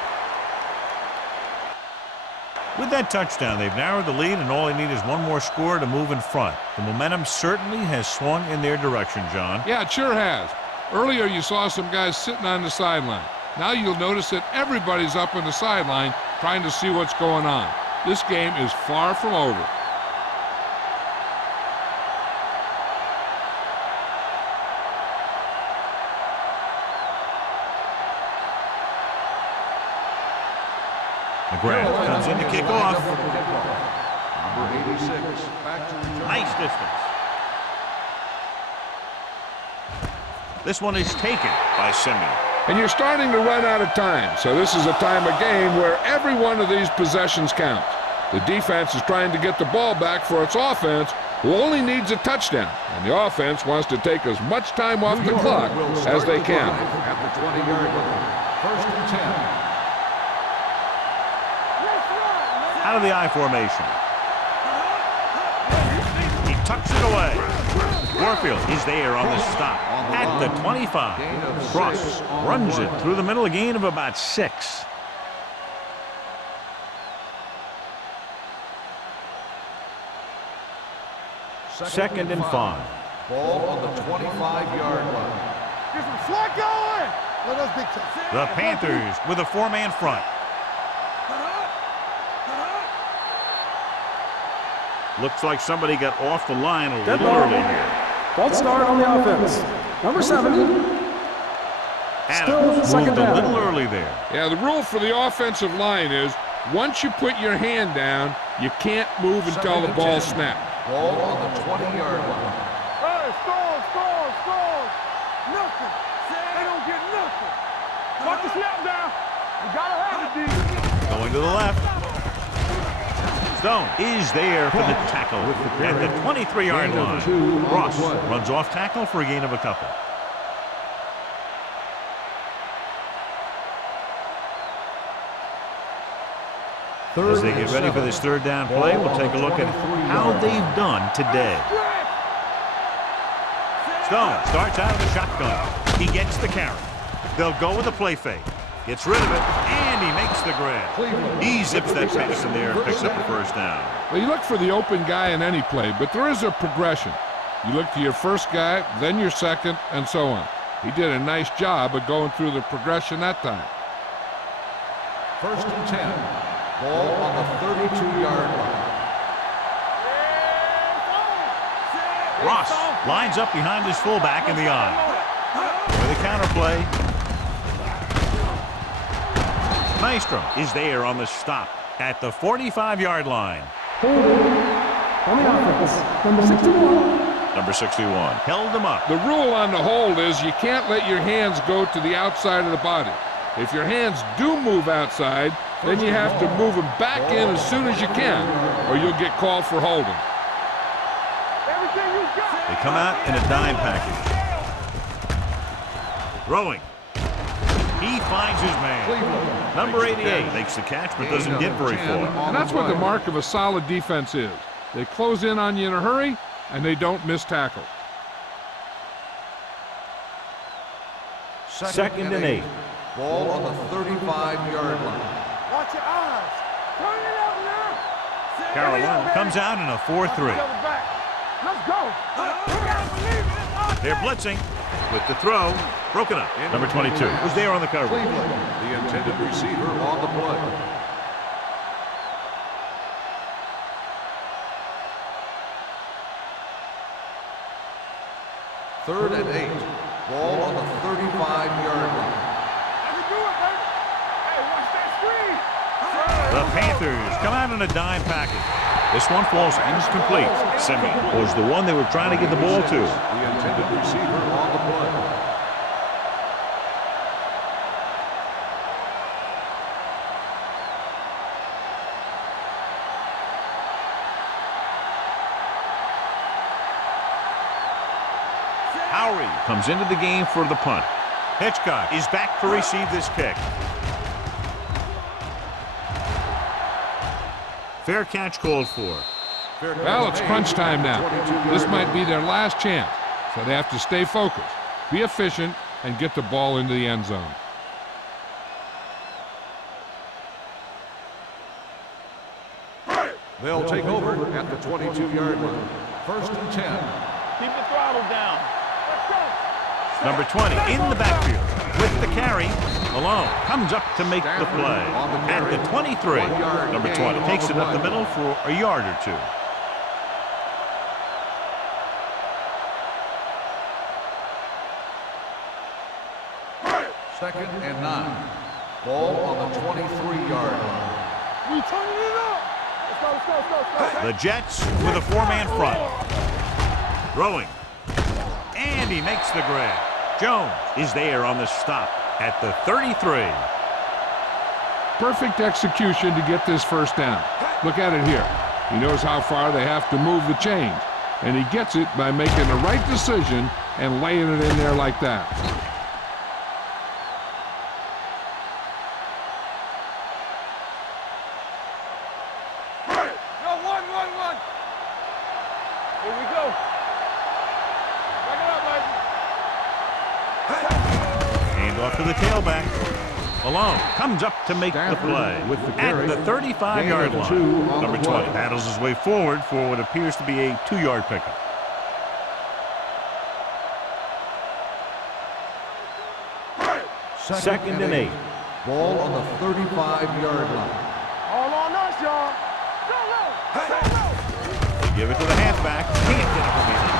With that touchdown, they've narrowed the lead, and all they need is one more score to move in front. The momentum certainly has swung in their direction, John. Yeah, it sure has. Earlier, you saw some guys sitting on the sideline. Now you'll notice that everybody's up on the sideline trying to see what's going on. This game is far from over. McGrath comes in to kick off. Number 86, back to return. Nice distance. This one is taken by Simeon. And you're starting to run out of time, so this is a time of game where every one of these possessions counts. The defense is trying to get the ball back for its offense, who only needs a touchdown, and the offense wants to take as much time off the clock as they can. At the 20-yard line. First and 10. Out of the I formation. He tucks it away. Warfield is there on the stop. at the 25. Gain of 6 Cross on the runs it play. through the middle, a gain of about 6. Second and 5. Ball on the 25-yard line. Get some slack going. Let us big time. The Panthers with a 4-man front. Looks like somebody got off the line a Dead little ball. early here. False start on the offense. Number 70. Adams second moved a down. little early there. Yeah, the rule for the offensive line is once you put your hand down, you can't move until the ball snaps. Ball on the 20-yard line. Hey, score. Nothing. They don't get nothing. Watch the snap down. You gotta have it, D. Going to the left. Stone is there for the tackle at the 23-yard Gain of line. 2 on the Ross play. runs off tackle for a gain of a couple. As they get ready for this third down play, we'll take a look at how they've done today. Stone starts out of the shotgun. He gets the carry. They'll go with a play fake. Gets rid of it, and he makes the grab. He zips that pass in there and picks up the first down. Well, you look for the open guy in any play, but there is a progression. You look to your first guy, then your second, and so on. He did a nice job of going through the progression that time. First and 10. Ball on the 32-yard line. Ross lines up behind his fullback in the eye. With a counter play. Maestro is there on the stop at the 45-yard line. Holding on the offense. Number 61. Number 61 held him up. The rule on the hold is you can't let your hands go to the outside of the body. If your hands do move outside, then you have to move them back in as soon as you can, or you'll get called for holding. Everything you got. They come out in a dime package. Throwing. He finds his man. Number 88 makes the catch but doesn't get very far. And that's what the mark of a solid defense is. They close in on you in a hurry, and they don't miss tackle. Second and 8. Ball on the 35-yard line. Watch your eyes. Turn it up now. Carolina comes out in a 4-3. Let's go. They're blitzing with the throw. Broken up. Number 22 was there on the cover. Cleveland, the intended receiver on the play. Third and 8. Ball on the 35-yard line. The Panthers come out in a dime package. This one falls incomplete. Simeon was the one they were trying to get the ball to. The intended receiver on the play. Howery comes into the game for the punt. Hitchcock is back to receive this kick. Fair catch called for. Well, it's crunch time now. This might be their last chance, so they have to stay focused, be efficient, and get the ball into the end zone. They'll take over at the 22-yard line. First and 10. Keep the throttle down. Let's go. Number 20 in the backfield with the carry. Malone comes up to make the play at the 23. Number 20 takes it up the middle for a yard or two. Second and 9. Ball on the 23-yard line. We turning it up. Let's go. The Jets with a 4-man front. Throwing. And he makes the grab. Jones is there on the stop at the 33. Perfect execution to get this first down. Look at it here. He knows how far they have to move the chains, and he gets it by making the right decision and laying it in there like that. One. Here we go. Back it up, baby. to the tailback. Alone. Comes up to make the play. With the At carry. the 35-yard Gain of line. 2 on Number the 20 play. battles his way forward for what appears to be a 2-yard pickup. Second and 8. Ball on the 35-yard line. All on us, y'all. Go, They give it to the halfback. Can't get it from behind.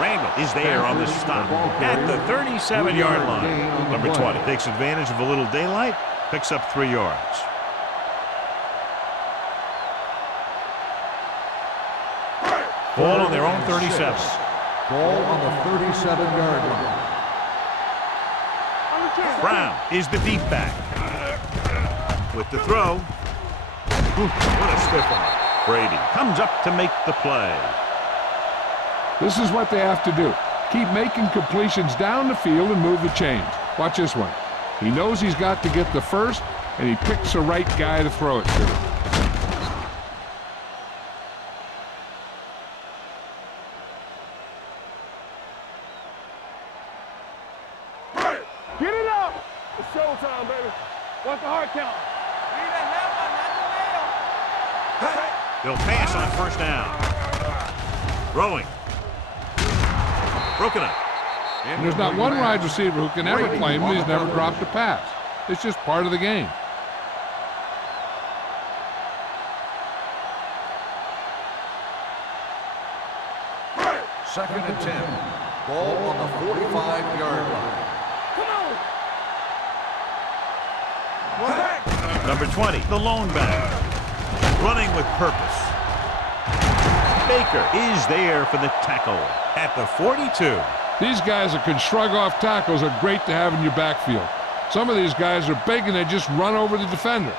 Randall is there on the stop at the 37-yard line. Number 20 takes advantage of a little daylight, picks up 3 yards. Ball on their own 37. Ball on the 37-yard line. Brown is the deep back. With the throw. What a stiff one. Brady comes up to make the play. This is what they have to do. Keep making completions down the field and move the chains. Watch this one. He knows he's got to get the first, and he picks the right guy to throw it to. Get it up. It's showtime, baby. What's the hard count? They'll pass on first down. Throwing. Broken up. And there's not one wide receiver who can ever claim that he's never dropped a pass. It's just part of the game. Second and 10. Ball on the 45-yard line. Number 20, the lone back. Running with purpose. Baker is there for the tackle at the 42. These guys that can shrug off tackles are great to have in your backfield. Some of these guys are big and they just run over the defender.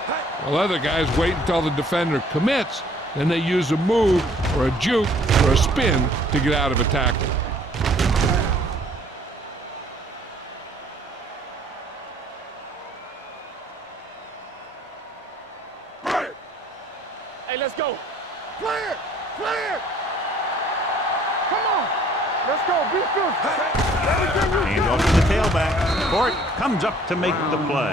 While other guys wait until the defender commits, then they use a move or a juke or a spin to get out of a tackle. Hey, let's go. Clear! Clear! Come on. Let's go. Be good. Everything you And do. off to the tailback. Court comes up to make the play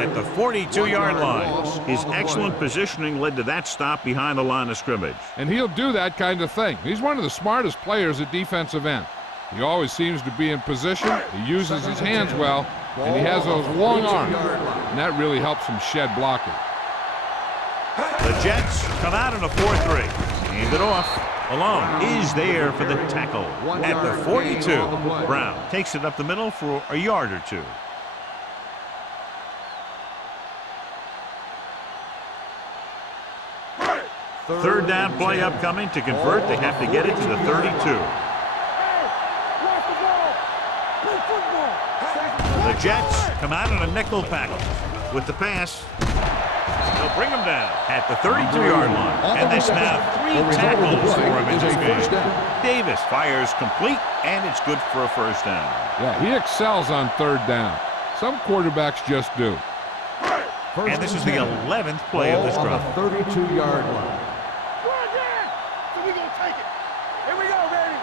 at the 42-yard line. His excellent positioning led to that stop behind the line of scrimmage. And he'll do that kind of thing. He's one of the smartest players at defensive end. He always seems to be in position, he uses his hands well, and he has those long arms, and that really helps him shed blockers. The Jets come out in a 4-3. Hand it off. Alone is there for the tackle at the 42. Brown takes it up the middle for a yard or two. Third down play upcoming. To convert, they have to get it to the 32. Watch the ball. Play football. The Jets come out in a nickel package. With the pass, they'll bring him down at the 32-yard line. And that's now 3 tackles for him in this game. Davis fires complete, and it's good for a first down. Yeah, he excels on third down. Some quarterbacks just do. And this is the 11th play of this on drive. the 32-yard line. Go again. So we gonna take it. Here we go, baby.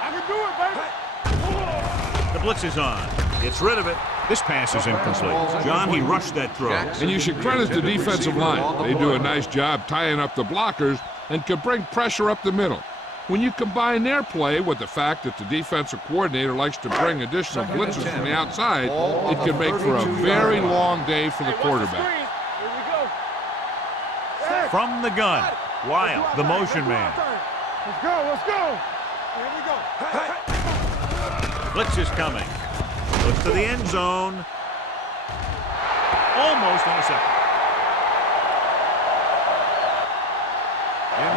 I can do it, baby. The blitz is on. Gets rid of it. This pass is incomplete. John, he rushed that throw. And you should credit the defensive line. They do a nice job tying up the blockers and can bring pressure up the middle. When you combine their play with the fact that the defensive coordinator likes to bring additional blitzes from the outside, it can make for a very long day for the quarterback. Here we go. Hey. From the gun, Wild, the motion man. Let's go. Let's go. Here we go. Blitz is coming. Looks to the end zone. Almost intercepted.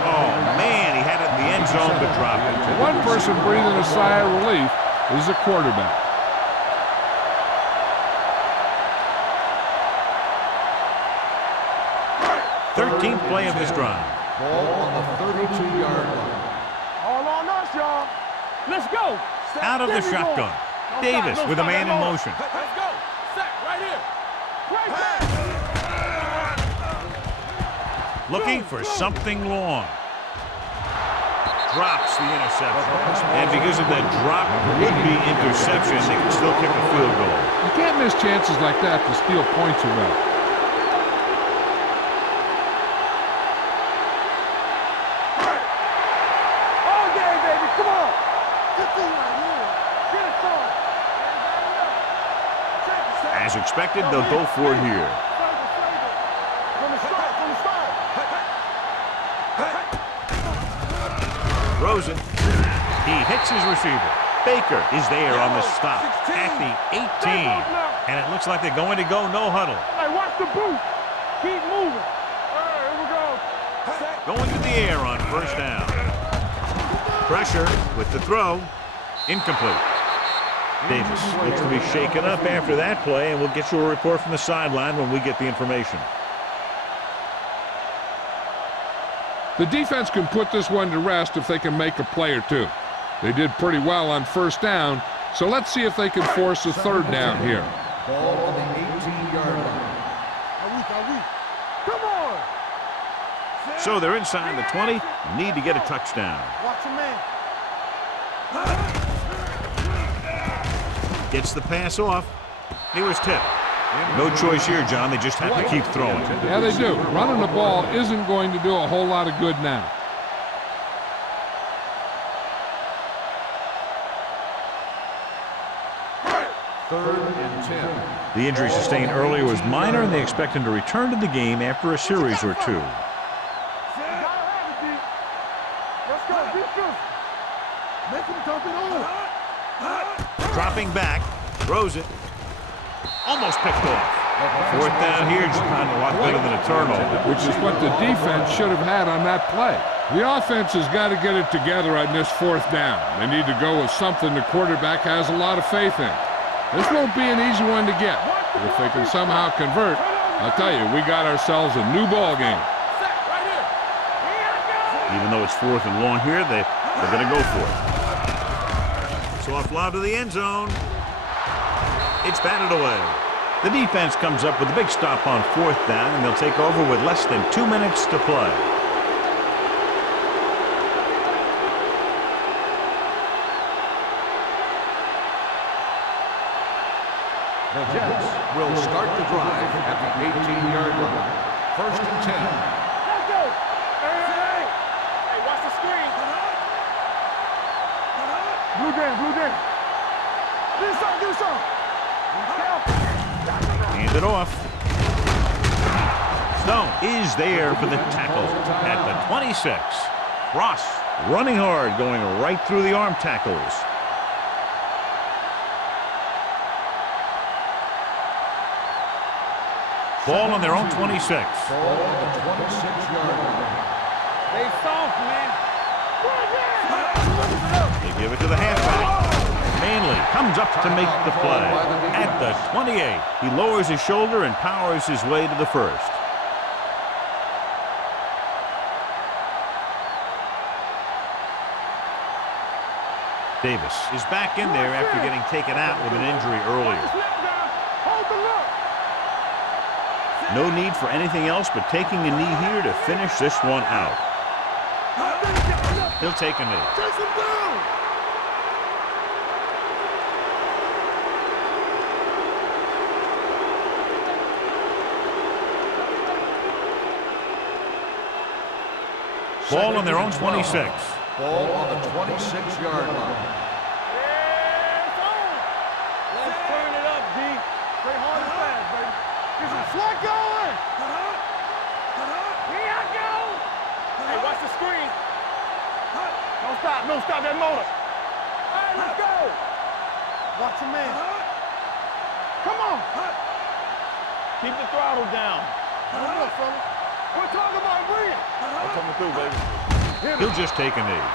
Oh, man, he had it in the end zone but dropped it. One person breathing a sigh of relief is the quarterback. Thirteenth play of this drive. Ball on the 32-yard line. All on us, y'all. Let's go. Out of the There we go. shotgun. Don't Davis stop, with a don't man in stop, motion. Let's go. Set right here. Right there. Looking for something long. drops the interception. And because of that drop would-be interception, they can still kick a field goal. You can't miss chances like that to steal points away. All day, baby, come on. Good thing right here. Get it started. As expected, they'll go for it here. From the start, from the start. Throws it. He hits his receiver. Baker is there on the stop at the 18. And it looks like they're going to go no huddle. Hey, watch the boot. Keep moving. All right, here we go. Going to the air on first down. Pressure with the throw. Incomplete. Davis looks to be shaken up after that play, and we'll get you a report from the sideline when we get the information. The defense can put this one to rest if they can make a play or two. They did pretty well on first down, so let's see if they can force a third down here. Ball on the 18-yard line. Come on. So they're inside the 20, need to get a touchdown. Watch your man. Gets the pass off. He was tipped. No choice here, John. They just have to keep throwing. Yeah, they do. Running the ball isn't going to do a whole lot of good now. Third and 10. The injury sustained earlier was minor, and they expect him to return to the game after a series or two. Let's go, defense. Make him dump it on. Dropping back, throws it. Almost picked off. Fourth down here, John, a lot better than a turnover. Which is what the defense should have had on that play. The offense has got to get it together on this fourth down. They need to go with something the quarterback has a lot of faith in. This won't be an easy one to get, but if they can somehow convert, I'll tell you, we got ourselves a new ball game. Even though it's fourth and long here, they're going to go for it. Soft lob to the end zone. It's batted away. The defense comes up with a big stop on fourth down, and they'll take over with less than 2 minutes to play. The Jets will start the drive at the 18-yard line. First and 10. Let's go. Hey, watch the screen. Blue down. Do something. Hand it off. Stone is there for the tackle at the 26. Ross running hard, going right through the arm tackles. Ball on their own 26. Ball on the 26-yard line. They soft, man. They give it to the halfback. Manley comes up to make the play. At the 28, he lowers his shoulder and powers his way to the first. Davis is back in there after getting taken out with an injury earlier. Hold the look. No need for anything else but taking a knee here to finish this one out. He'll take a knee. Chase him down. Ball on their own 26. Ball on the 26-yard line. Let's turn it up, D. Play hard and fast, baby. Get some slack going. Here I go. Hey, watch the screen. Don't stop that motor. All right, let's go. Watch your man. Come on. Keep the throttle down. Hold up, fella. We're talking about breathing. I'm coming through, baby. He'll just take a knee.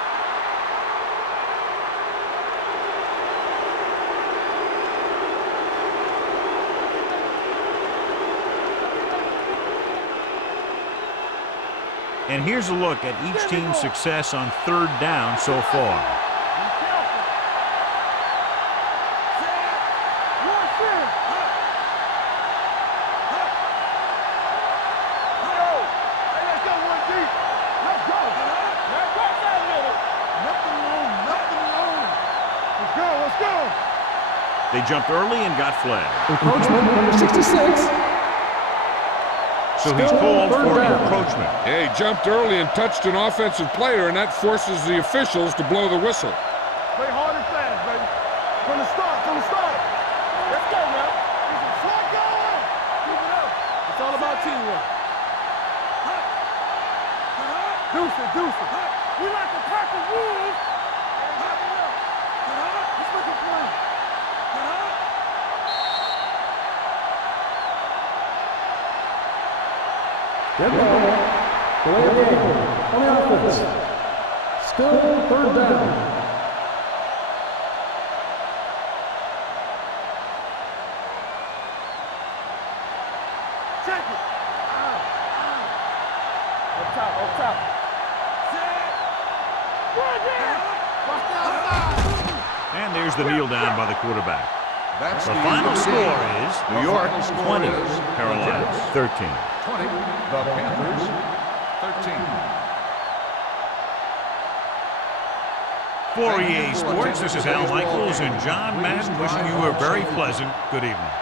And here's a look at each team's success on third down so far. They jumped early and got flagged. Encroachment, number 66. So he's called for encroachment. Yeah, he jumped early and touched an offensive player, and that forces the officials to blow the whistle. Play hard and fast, baby. From the start, from the start. Let's go, man. Let's go. Keep it up. It's all about teamwork. Deuce it, deuce it. We like the pack of wolves. Let's make it play. Dead ball. Delay of game. On the offense. Still third down. Check it. Up top, up top. Watch the outside. And there's the kneel down by the quarterback. That's The the final end of the score game. is The New York final score 20, is Carolina the Jets 13. 20, the Panthers 13. For EA Sports, this is Al Michaels and John Madden wishing you a very pleasant good evening.